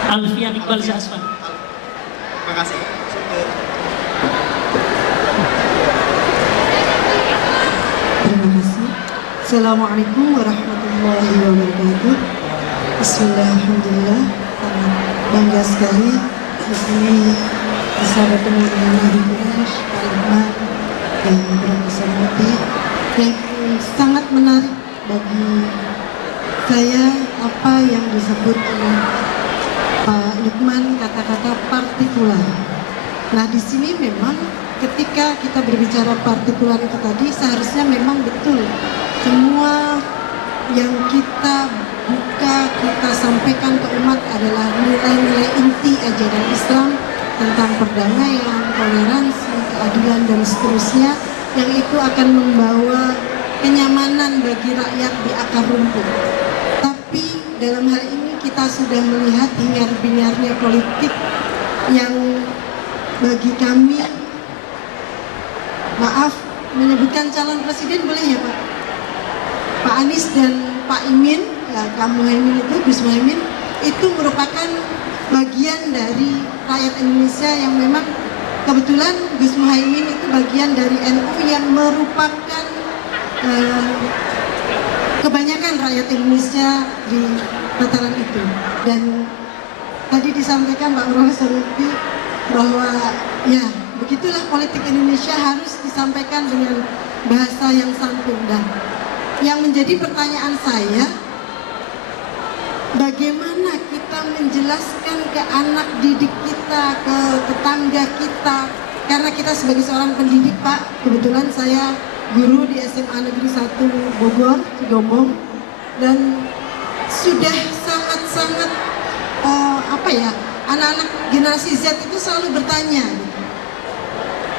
Alfian Iqbal Zasfan. Terima kasih. Terima kasih. Assalamualaikum warahmatullahi wabarakatuh. Bismillah, alhamdulillah. Sangat bangga sekali di sini bisa bertemu dengan Nabi Quraish, Pak Iqbal, dan Profesor Mukti. Yang sangat menarik bagi saya apa yang disebut oleh Pak Lukman, kata-kata partikular. Nah, di sini memang ketika kita berbicara partikular itu tadi, seharusnya memang betul semua yang kita buka, kita sampaikan ke umat adalah nilai-nilai inti ajaran Islam tentang perdamaian, toleransi, keadilan, dan seterusnya, yang itu akan membawa kenyamanan bagi rakyat di akar rumput. Tapi dalam hal ini kita sudah melihat hingar-bingarnya politik yang bagi kami, maaf menyebutkan calon presiden boleh ya Pak? Pak Anies dan Pak Imin, ya Kak Muhaimin itu, Gus Muhaimin, itu merupakan bagian dari rakyat Indonesia yang memang kebetulan Gus Muhaimin itu bagian dari NU yang merupakan kebanyakan rakyat Indonesia di tataran itu. Dan tadi disampaikan Pak Profesor Mukti bahwa ya begitulah politik Indonesia harus disampaikan dengan bahasa yang santun. Dan yang menjadi pertanyaan saya, bagaimana kita menjelaskan ke anak didik kita, ke tetangga kita, karena kita sebagai seorang pendidik Pak, kebetulan saya guru di SMA Negeri 1 Bogor, Cigombong, dan sudah sangat anak-anak generasi Z itu selalu bertanya,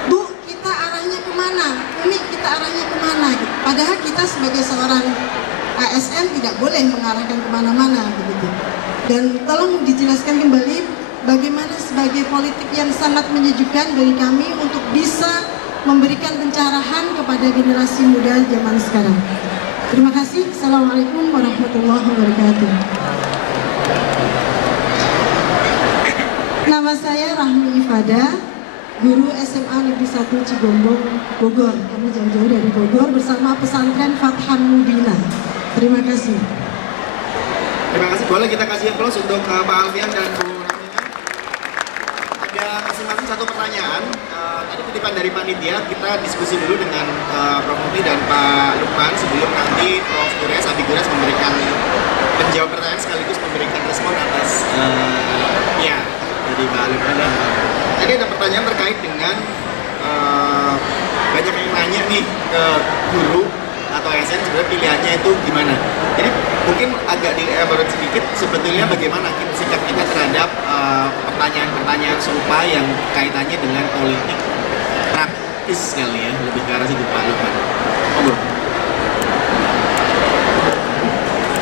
Bu, kita arahnya kemana? Umi, kita arahnya kemana? Padahal kita sebagai seorang ASN tidak boleh mengarahkan kemana-mana begitu. Dan tolong dijelaskan kembali bagaimana sebagai politik yang sangat menyejukkan bagi kami untuk bisa memberikan pencerahan kepada generasi muda zaman sekarang. Terima kasih. Assalamualaikum warahmatullahi wabarakatuh. Nama saya Rahmi Ifada, guru SMA Negeri 1 Cigombong, Bogor. Kami jauh-jauh dari Bogor bersama pesantren Fathan Mubina. Terima kasih. Terima kasih. Boleh kita kasih aplaus untuk Pak Alfian dan Bu Ramina. Ada masing-masing satu pertanyaan. Tadi titipan dari panitia, kita diskusi dulu dengan Prof. Muti dan Pak Lukman sebelum nanti Prof. Gures, Abi Gures memberikan menjawab pertanyaan sekaligus memberikan respon atas dari Pak Lukman dan Pak. Tadi ada pertanyaan terkait dengan banyak yang nanya nih ke guru atau ASN sebenarnya pilihannya itu gimana. Jadi mungkin agak dielaborate sedikit sebetulnya bagaimana sikap kita terhadap pertanyaan-pertanyaan serupa yang kaitannya dengan politik praktis kali ya, lebih ke arah situ Pak Lukman.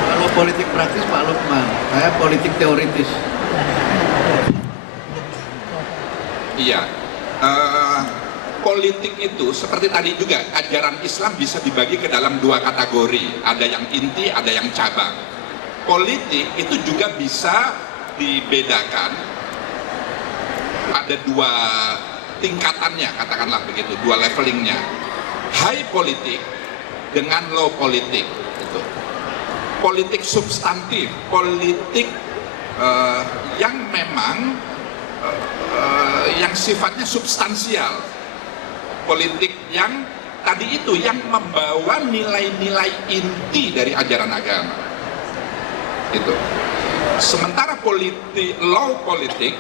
Kalau politik praktis Pak Lukman, saya politik teoritis. Iya, politik itu seperti tadi juga, ajaran Islam bisa dibagi ke dalam dua kategori, ada yang inti, ada yang cabang. Politik itu juga bisa dibedakan, ada dua tingkatannya, katakanlah begitu, dua levelingnya. High politik dengan low politik. Gitu. Politik substantif, politik yang memang yang sifatnya substansial, politik yang tadi itu yang membawa nilai-nilai inti dari ajaran agama itu. Sementara low politik,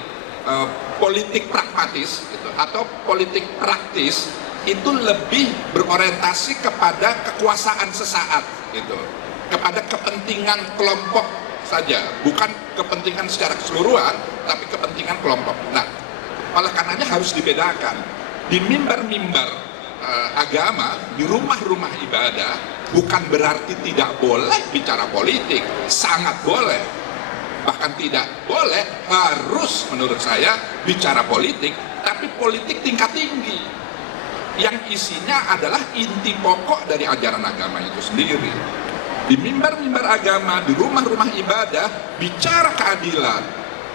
politik pragmatis gitu, atau politik praktis itu lebih berorientasi kepada kekuasaan sesaat gitu, kepada kepentingan kelompok saja, bukan kepentingan secara keseluruhan, tapi kepentingan kelompok. Nah, oleh karenanya harus dibedakan. Di mimbar-mimbar agama, di rumah-rumah ibadah, bukan berarti tidak boleh bicara politik, sangat boleh. Bahkan tidak boleh, harus menurut saya bicara politik, tapi politik tingkat tinggi. Yang isinya adalah inti pokok dari ajaran agama itu sendiri. Di mimbar-mimbar agama, di rumah-rumah ibadah, bicara keadilan,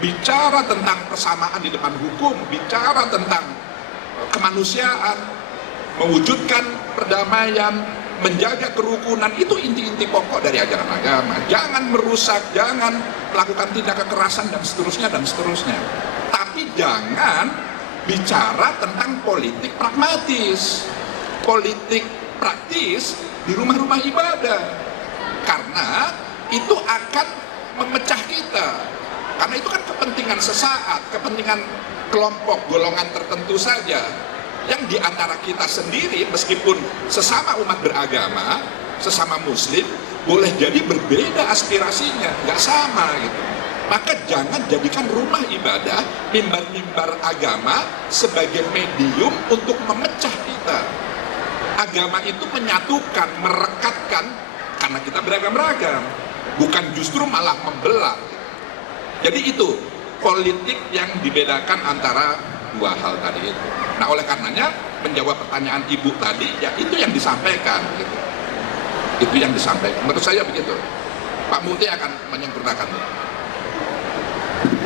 bicara tentang persamaan di depan hukum, bicara tentang kemanusiaan, mewujudkan perdamaian, menjaga kerukunan, itu inti-inti pokok dari ajaran agama. Jangan merusak, jangan melakukan tindak kekerasan dan seterusnya dan seterusnya. Tapi jangan bicara tentang politik pragmatis, politik praktis di rumah-rumah ibadah. Karena itu akan memecah kita. Karena itu kan kepentingan sesaat, kepentingan kelompok, golongan tertentu saja. Yang di antara kita sendiri, meskipun sesama umat beragama, sesama muslim, boleh jadi berbeda aspirasinya, nggak sama gitu. Maka jangan jadikan rumah ibadah, mimbar-mimbar agama sebagai medium untuk memecah kita. Agama itu menyatukan, merekatkan, karena kita beragam-ragam, bukan justru malah membelah. Jadi itu politik yang dibedakan antara dua hal tadi itu. Nah, oleh karenanya menjawab pertanyaan ibu tadi, ya itu yang disampaikan gitu. Itu yang disampaikan, menurut saya begitu. Pak Muti akan menyempurnakan.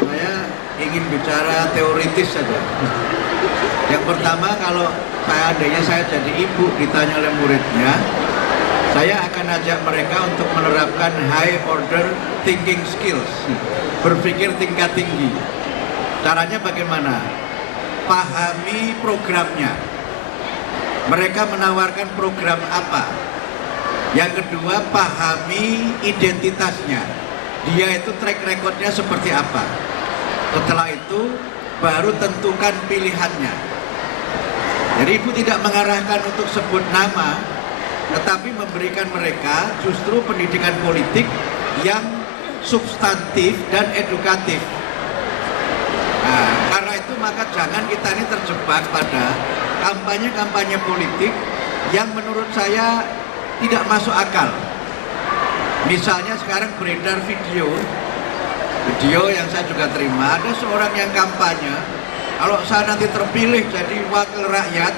Saya ingin bicara teoritis saja. Yang pertama, kalau seandainya saya jadi ibu ditanya oleh muridnya, saya akan ajak mereka untuk menerapkan high order thinking skills, berpikir tingkat tinggi. Caranya bagaimana? Pahami programnya. Mereka menawarkan program apa? Yang kedua, pahami identitasnya. Dia itu track recordnya seperti apa? Setelah itu, baru tentukan pilihannya. Jadi ibu tidak mengarahkan untuk sebut nama, tetapi memberikan mereka justru pendidikan politik yang substantif dan edukatif. Nah, karena itu maka jangan kita ini terjebak pada kampanye-kampanye politik yang menurut saya tidak masuk akal. Misalnya sekarang beredar video yang saya juga terima, ada seorang yang kampanye, kalau saya nanti terpilih jadi wakil rakyat,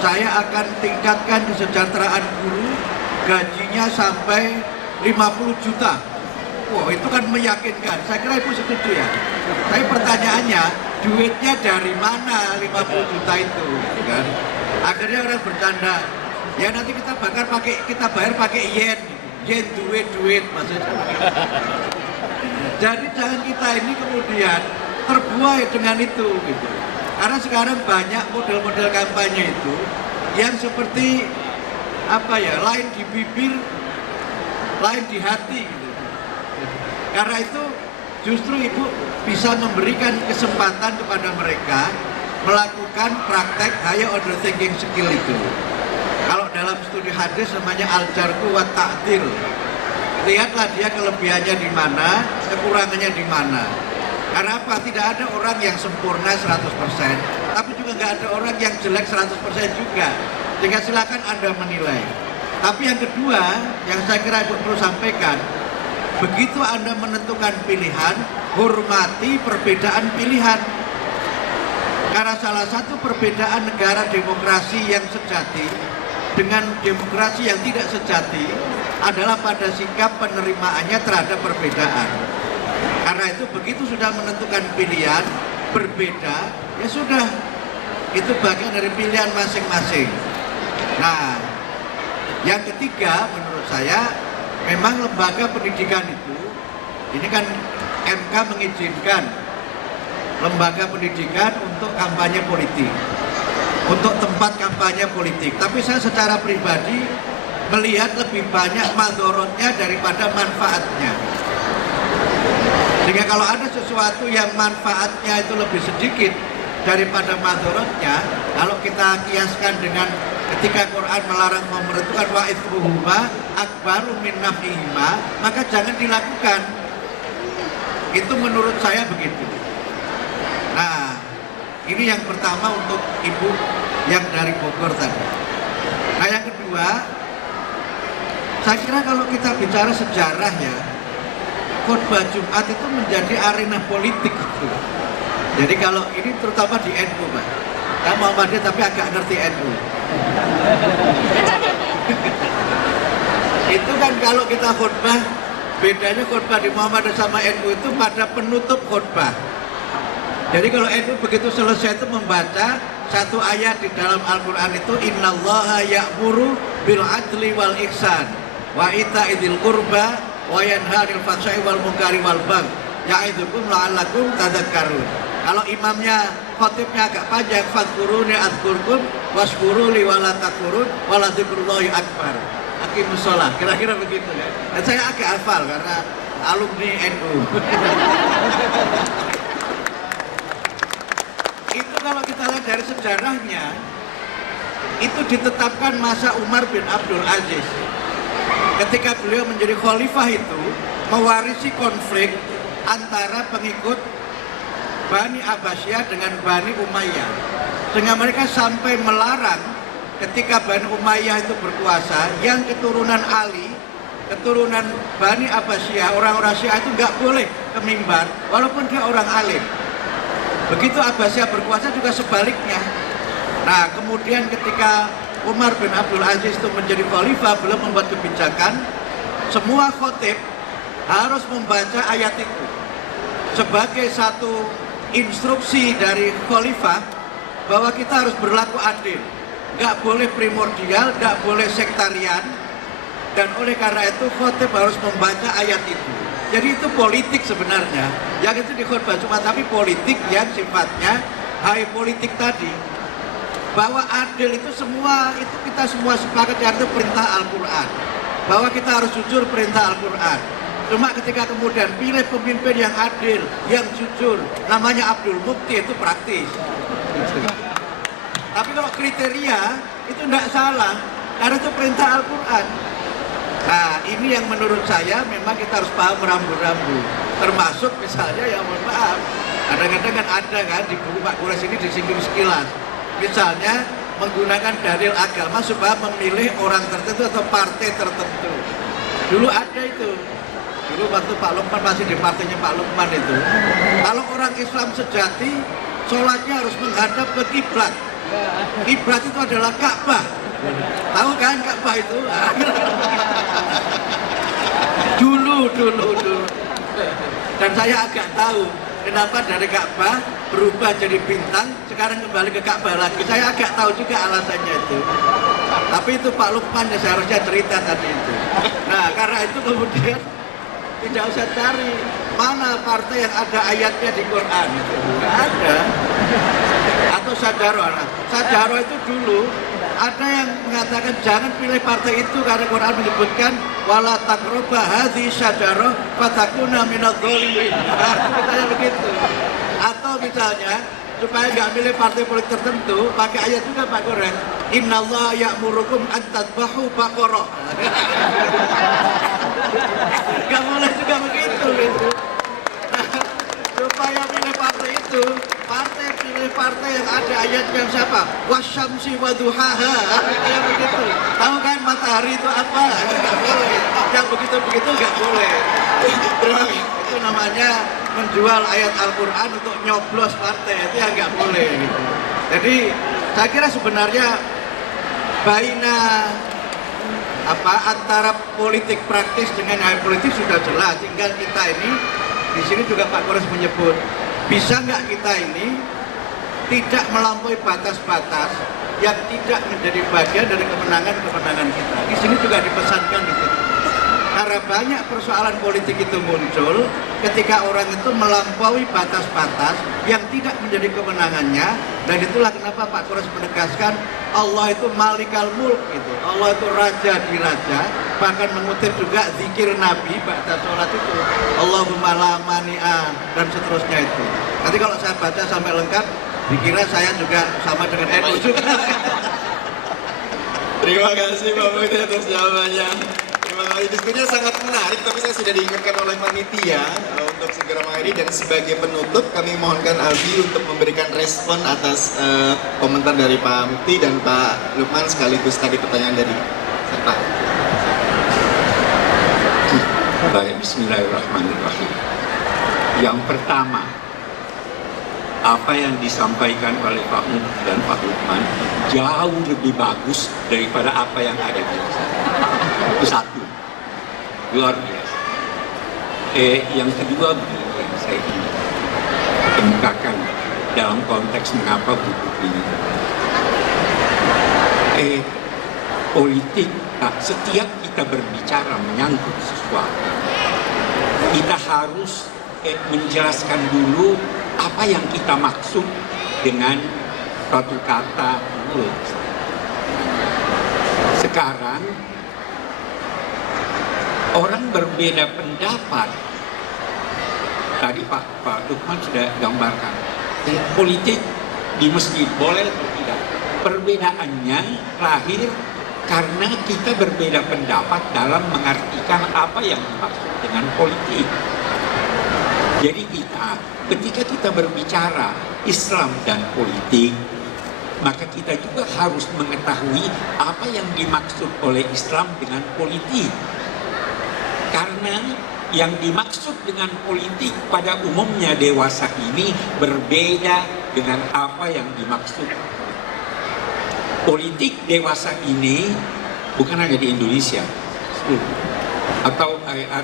saya akan tingkatkan kesejahteraan guru, gajinya sampai 50 juta. Wah, itu kan meyakinkan. Saya kira itu setuju ya. Tapi pertanyaannya, duitnya dari mana 50 juta itu? Kan? Akhirnya orang bercanda, ya nanti kita bayar pakai yen. Yen duit maksudnya. Jadi jangan kita ini kemudian terbuai dengan itu gitu. Karena sekarang banyak model-model kampanye itu yang seperti lain di bibir, lain di hati gitu. Karena itu justru Ibu bisa memberikan kesempatan kepada mereka melakukan praktek higher order thinking skill itu. Kalau dalam studi hadis namanya al-jarhu wa ta'dil. Lihatlah dia kelebihannya di mana, kekurangannya di mana. Karena apa? Tidak ada orang yang sempurna 100%, tapi juga nggak ada orang yang jelek 100% juga. Sehingga silakan Anda menilai. Tapi yang kedua, yang saya kira Ibu perlu sampaikan, begitu Anda menentukan pilihan, hormati perbedaan pilihan. Karena salah satu perbedaan negara demokrasi yang sejati dengan demokrasi yang tidak sejati adalah pada sikap penerimaannya terhadap perbedaan. Karena itu begitu sudah menentukan pilihan berbeda, ya sudah, itu bagian dari pilihan masing-masing. Nah, yang ketiga menurut saya, memang lembaga pendidikan itu, ini kan MK mengizinkan lembaga pendidikan untuk kampanye politik, untuk tempat kampanye politik. Tapi saya secara pribadi melihat lebih banyak madorotnya daripada manfaatnya. Sehingga kalau ada sesuatu yang manfaatnya itu lebih sedikit daripada madorotnya, kalau kita kiaskan dengan ketika Quran melarang memerintahkan wa ithruhuma akbaru min nafihima, maka jangan dilakukan. Itu menurut saya begitu. Nah, ini yang pertama untuk Ibu yang dari Bogor tadi. Nah, yang kedua, saya kira kalau kita bicara sejarah ya, khotbah Jumat itu menjadi arena politik gitu. Jadi kalau ini terutama di NU, Pak. Saya Muhammadiyah tapi agak ngerti NU. Itu kan kalau kita khotbah, bedanya khotbah di Muhammadiyah sama NU itu pada penutup khotbah. Jadi kalau NU begitu selesai itu membaca satu ayat di dalam Al-Quran itu, innallaha ya'muru bil adli wal ihsan wa ita'idil qurba wa yanha 'anil fahsya'i wal munkari wal baghi ya'idukum la'allakum tadhakkarun. Kalau imamnya khotibnya agak panjang, fadhkuruni adzkurkum washkuruli wala takfurun wala dzikrullahi akbar. Aqimus shalah. Kira-kira begitu ya. Dan saya agak hafal karena alumni NU. Itu kalau kita lihat dari sejarahnya, itu ditetapkan masa Umar bin Abdul Aziz. Ketika beliau menjadi khalifah itu mewarisi konflik antara pengikut Bani Abbasiyah dengan Bani Umayyah. Sehingga mereka sampai melarang ketika Bani Umayyah itu berkuasa, yang keturunan Ali, keturunan Bani Abbasiyah, orang-orang Syiah itu nggak boleh ke mimbar walaupun dia orang alim. Begitu Abbasiyah berkuasa juga sebaliknya. Nah, kemudian ketika Umar bin Abdul Aziz itu menjadi khalifah, beliau membuat kebijakan semua khotib harus membaca ayat itu sebagai satu instruksi dari khalifah bahwa kita harus berlaku adil, nggak boleh primordial, nggak boleh sektarian, dan oleh karena itu khotib harus membaca ayat itu. Jadi itu politik sebenarnya, yang itu di khotbah Jumat, tapi politik yang sifatnya high politik tadi. Bahwa adil itu semua, itu kita semua sepakat, itu perintah Al-Quran. Bahwa kita harus jujur perintah Al-Quran. Cuma ketika kemudian pilih pemimpin yang adil, yang jujur, namanya Abdul Mukti, itu praktis. Tapi kalau kriteria, itu tidak salah, karena itu perintah Al-Quran. Nah, ini yang menurut saya memang kita harus paham rambu-rambu. Termasuk misalnya yang mohon maaf, kadang-kadang kan ada kan di buku Pak Kures ini disinggung sekilas. Misalnya menggunakan dalil agama supaya memilih orang tertentu atau partai tertentu. Dulu ada itu. Dulu waktu Pak Lukman masih di partainya Pak Lukman itu. Kalau orang Islam sejati, sholatnya harus menghadap ke kiblat. Kiblat itu adalah Ka'bah. Tahu kan Ka'bah itu? Dulu. Dan saya agak tahu kenapa dari Ka'bah berubah jadi bintang, sekarang kembali ke Ka'bah lagi. Saya agak tahu juga alasannya itu. Tapi itu Pak Lukman yang seharusnya cerita tadi itu. Nah, karena itu kemudian tidak usah cari mana partai yang ada ayatnya di Quran. Tidak ada. Atau Sadaro. Sadaro itu dulu ada yang mengatakan jangan pilih partai itu karena Quran menyebutkan wala taqrabu hadhihi syajarah fatakuna minadh dhalimin. Katanya begitu. Atau misalnya supaya nggak milih partai politik tertentu, pakai ayat juga Pak Kures. Innallaha ya'murukum an tadbahu baqarah. Nggak boleh juga begitu gitu. Supaya pilih partai itu, pilih partai yang ada ayatnya siapa? Wasyamsi waduhaha. Kayak begitu. Tahu kan matahari itu apa? Nggak boleh. Yang begitu-begitu nggak boleh. Itu namanya menjual ayat Al-Quran untuk nyoblos partai. Itu yang nggak boleh gitu. Jadi saya kira sebenarnya antara politik praktis dengan hal politik sudah jelas. Tinggal kita ini di sini juga Pak Kores menyebut, bisa nggak kita ini tidak melampaui batas-batas yang tidak menjadi bagian dari kemenangan-kemenangan kita. Di sini juga dipesankan di situ. Karena banyak persoalan politik itu muncul ketika orang itu melampaui batas-batas yang tidak menjadi kemenangannya, dan itulah kenapa Pak Kores menegaskan Allah itu malikal mulk gitu. Allah itu raja di raja, bahkan mengutip juga zikir Nabi ba'da sholat itu Allahumma la mani'a dan seterusnya itu. Nanti kalau saya baca sampai lengkap dikira saya juga sama dengan NU juga. Terima kasih Pak Mukti atas jawabannya. Terima kasih, diskusinya sangat menarik, tapi saya sudah diingatkan oleh panitia untuk segera mengakhiri, dan sebagai penutup kami mohonkan Albi untuk memberikan respon atas komentar dari Pak Mukti dan Pak Lukman sekaligus tadi pertanyaan dari Pak. Baik, bismillahirrahmanirrahim. Yang pertama, apa yang disampaikan oleh Pak Mukti dan Pak Lukman jauh lebih bagus daripada apa yang ada di sana. Itu satu, luar biasa. Yang kedua, begini yang saya ingin kemukakan dalam konteks mengapa buku ini. Politik, setiap kita berbicara menyangkut sesuatu, kita harus menjelaskan dulu apa yang kita maksud dengan suatu kata menurut. Sekarang orang berbeda pendapat. Tadi Pak Lukman sudah gambarkan politik di masjid boleh atau tidak. Perbedaannya lahir karena kita berbeda pendapat dalam mengartikan apa yang dimaksud dengan politik. Jadi ketika kita berbicara Islam dan politik, maka kita juga harus mengetahui apa yang dimaksud oleh Islam dengan politik. Karena yang dimaksud dengan politik pada umumnya dewasa ini berbeda dengan apa yang dimaksud. Politik dewasa ini bukan hanya di Indonesia. Atau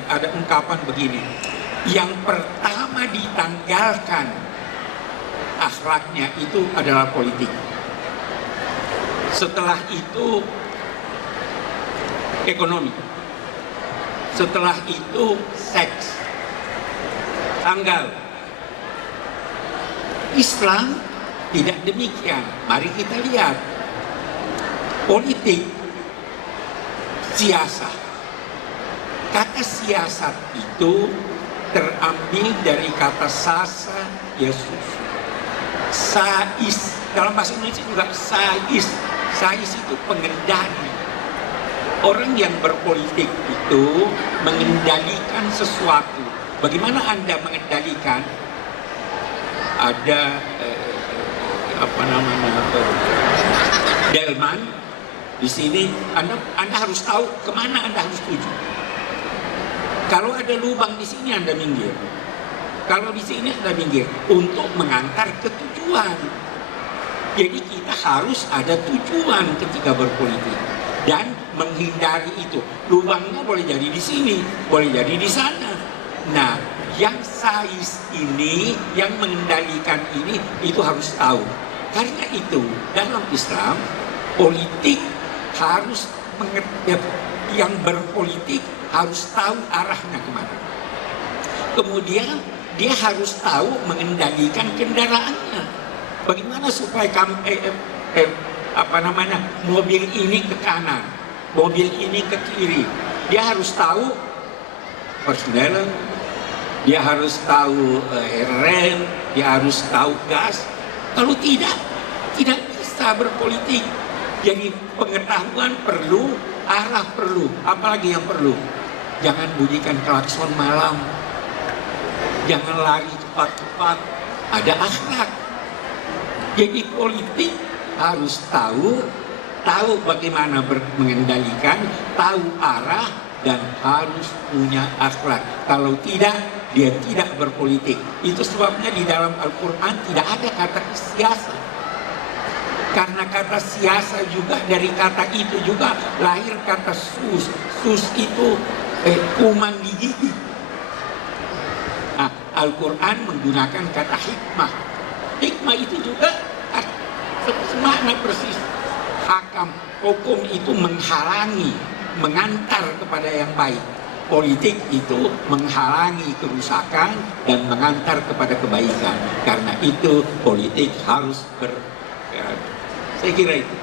ada ungkapan begini, yang pertama ditanggalkan akhlaknya itu adalah politik. Setelah itu ekonomi. Setelah itu seks. Tanggal. Islam tidak demikian. Mari kita lihat. Politik, siasat. Kata siasat itu terambil dari kata sasa, Yesus. Sais, dalam bahasa Indonesia juga sais. Sais itu pengendali. orang yang berpolitik itu mengendalikan sesuatu. Bagaimana Anda mengendalikan? Ada delman di sini, Anda harus tahu kemana Anda harus tuju. Kalau ada lubang di sini Anda minggir. Kalau di sini Anda minggir untuk mengantar ke tujuan. Jadi kita harus ada tujuan ketika berpolitik dan menghindari itu. Lubangnya boleh jadi di sini, boleh jadi di sana. Nah, yang sais ini, yang mengendalikan ini, itu harus tahu. Karena itu dalam Islam politik harus yang berpolitik harus tahu arahnya kemana. Kemudian dia harus tahu mengendalikan kendaraannya. Bagaimana supaya mobil ini ke kanan, mobil ini ke kiri. Dia harus tahu persneling, dia harus tahu rem, dia harus tahu gas. Kalau tidak bisa berpolitik. Jadi pengetahuan perlu, arah perlu, apalagi yang perlu. Jangan bunyikan klakson malam, jangan lari cepat-cepat, ada akhlak. Jadi politik harus tahu bagaimana mengendalikan, tahu arah, dan harus punya akhlak. Kalau tidak, dia tidak berpolitik. Itu sebabnya di dalam Al-Quran tidak ada kata siasa. Karena kata siasa juga, dari kata itu juga lahir kata sus. Sus itu kuman di gigi. Nah, Al-Quran menggunakan kata hikmah. Hikmah itu juga semakna persis. Hakam, hukum itu menghalangi, mengantar kepada yang baik. Politik itu menghalangi kerusakan dan mengantar kepada kebaikan. Karena itu politik harus saya kira itu.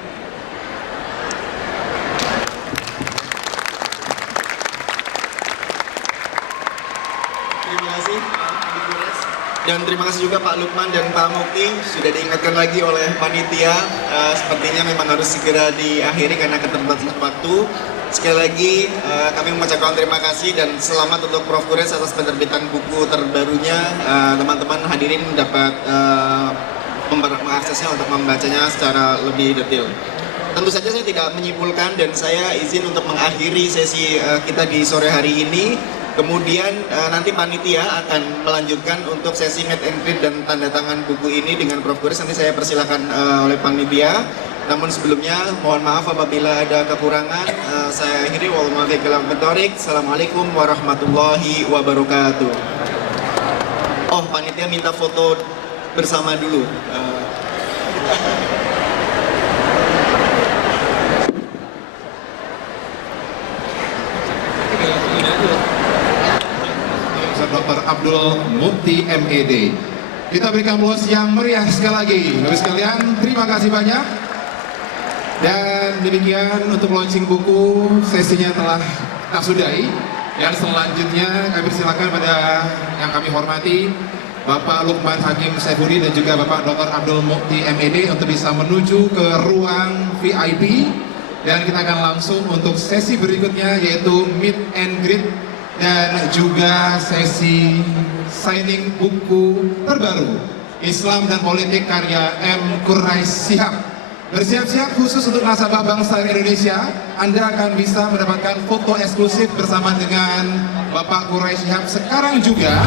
Terima kasih Pak Bikures. Dan terima kasih juga Pak Lukman dan Pak Mukti sudah diingatkan lagi oleh panitia. Sepertinya memang harus segera diakhiri karena keterbatasan waktu. Sekali lagi kami mengucapkan terima kasih dan selamat untuk Prof. Kures atas penerbitan buku terbarunya. Teman-teman hadirin dapat mengaksesnya untuk membacanya secara lebih detail. Tentu saja saya tidak menyimpulkan dan saya izin untuk mengakhiri sesi kita di sore hari ini. Kemudian nanti panitia akan melanjutkan untuk sesi meet and greet dan tanda tangan buku ini dengan Prof. Kures. Nanti saya persilakan oleh panitia. Namun sebelumnya mohon maaf apabila ada kekurangan. Saya akhiri Assalamualaikum warahmatullahi wabarakatuh. Oh, panitia minta foto bersama dulu. Dr. Abdul Mukti MED. Kita berikan aplaus yang meriah sekali lagi. Bapak sekalian, terima kasih banyak. Dan demikian untuk launching buku, sesinya telah kita sudahi. Dan selanjutnya kami persilakan pada yang kami hormati Bapak Lukman Hakim Saifuddin dan juga Bapak Dr. Abdul Mukti MED untuk bisa menuju ke ruang VIP. Dan kita akan langsung untuk sesi berikutnya yaitu meet and greet dan juga sesi signing buku terbaru Islam dan Politik karya M. Quraish Shihab. Bersiap-siap khusus untuk nasabah bangsa Indonesia, Anda akan bisa mendapatkan foto eksklusif bersama dengan Bapak Quraish Shihab sekarang juga.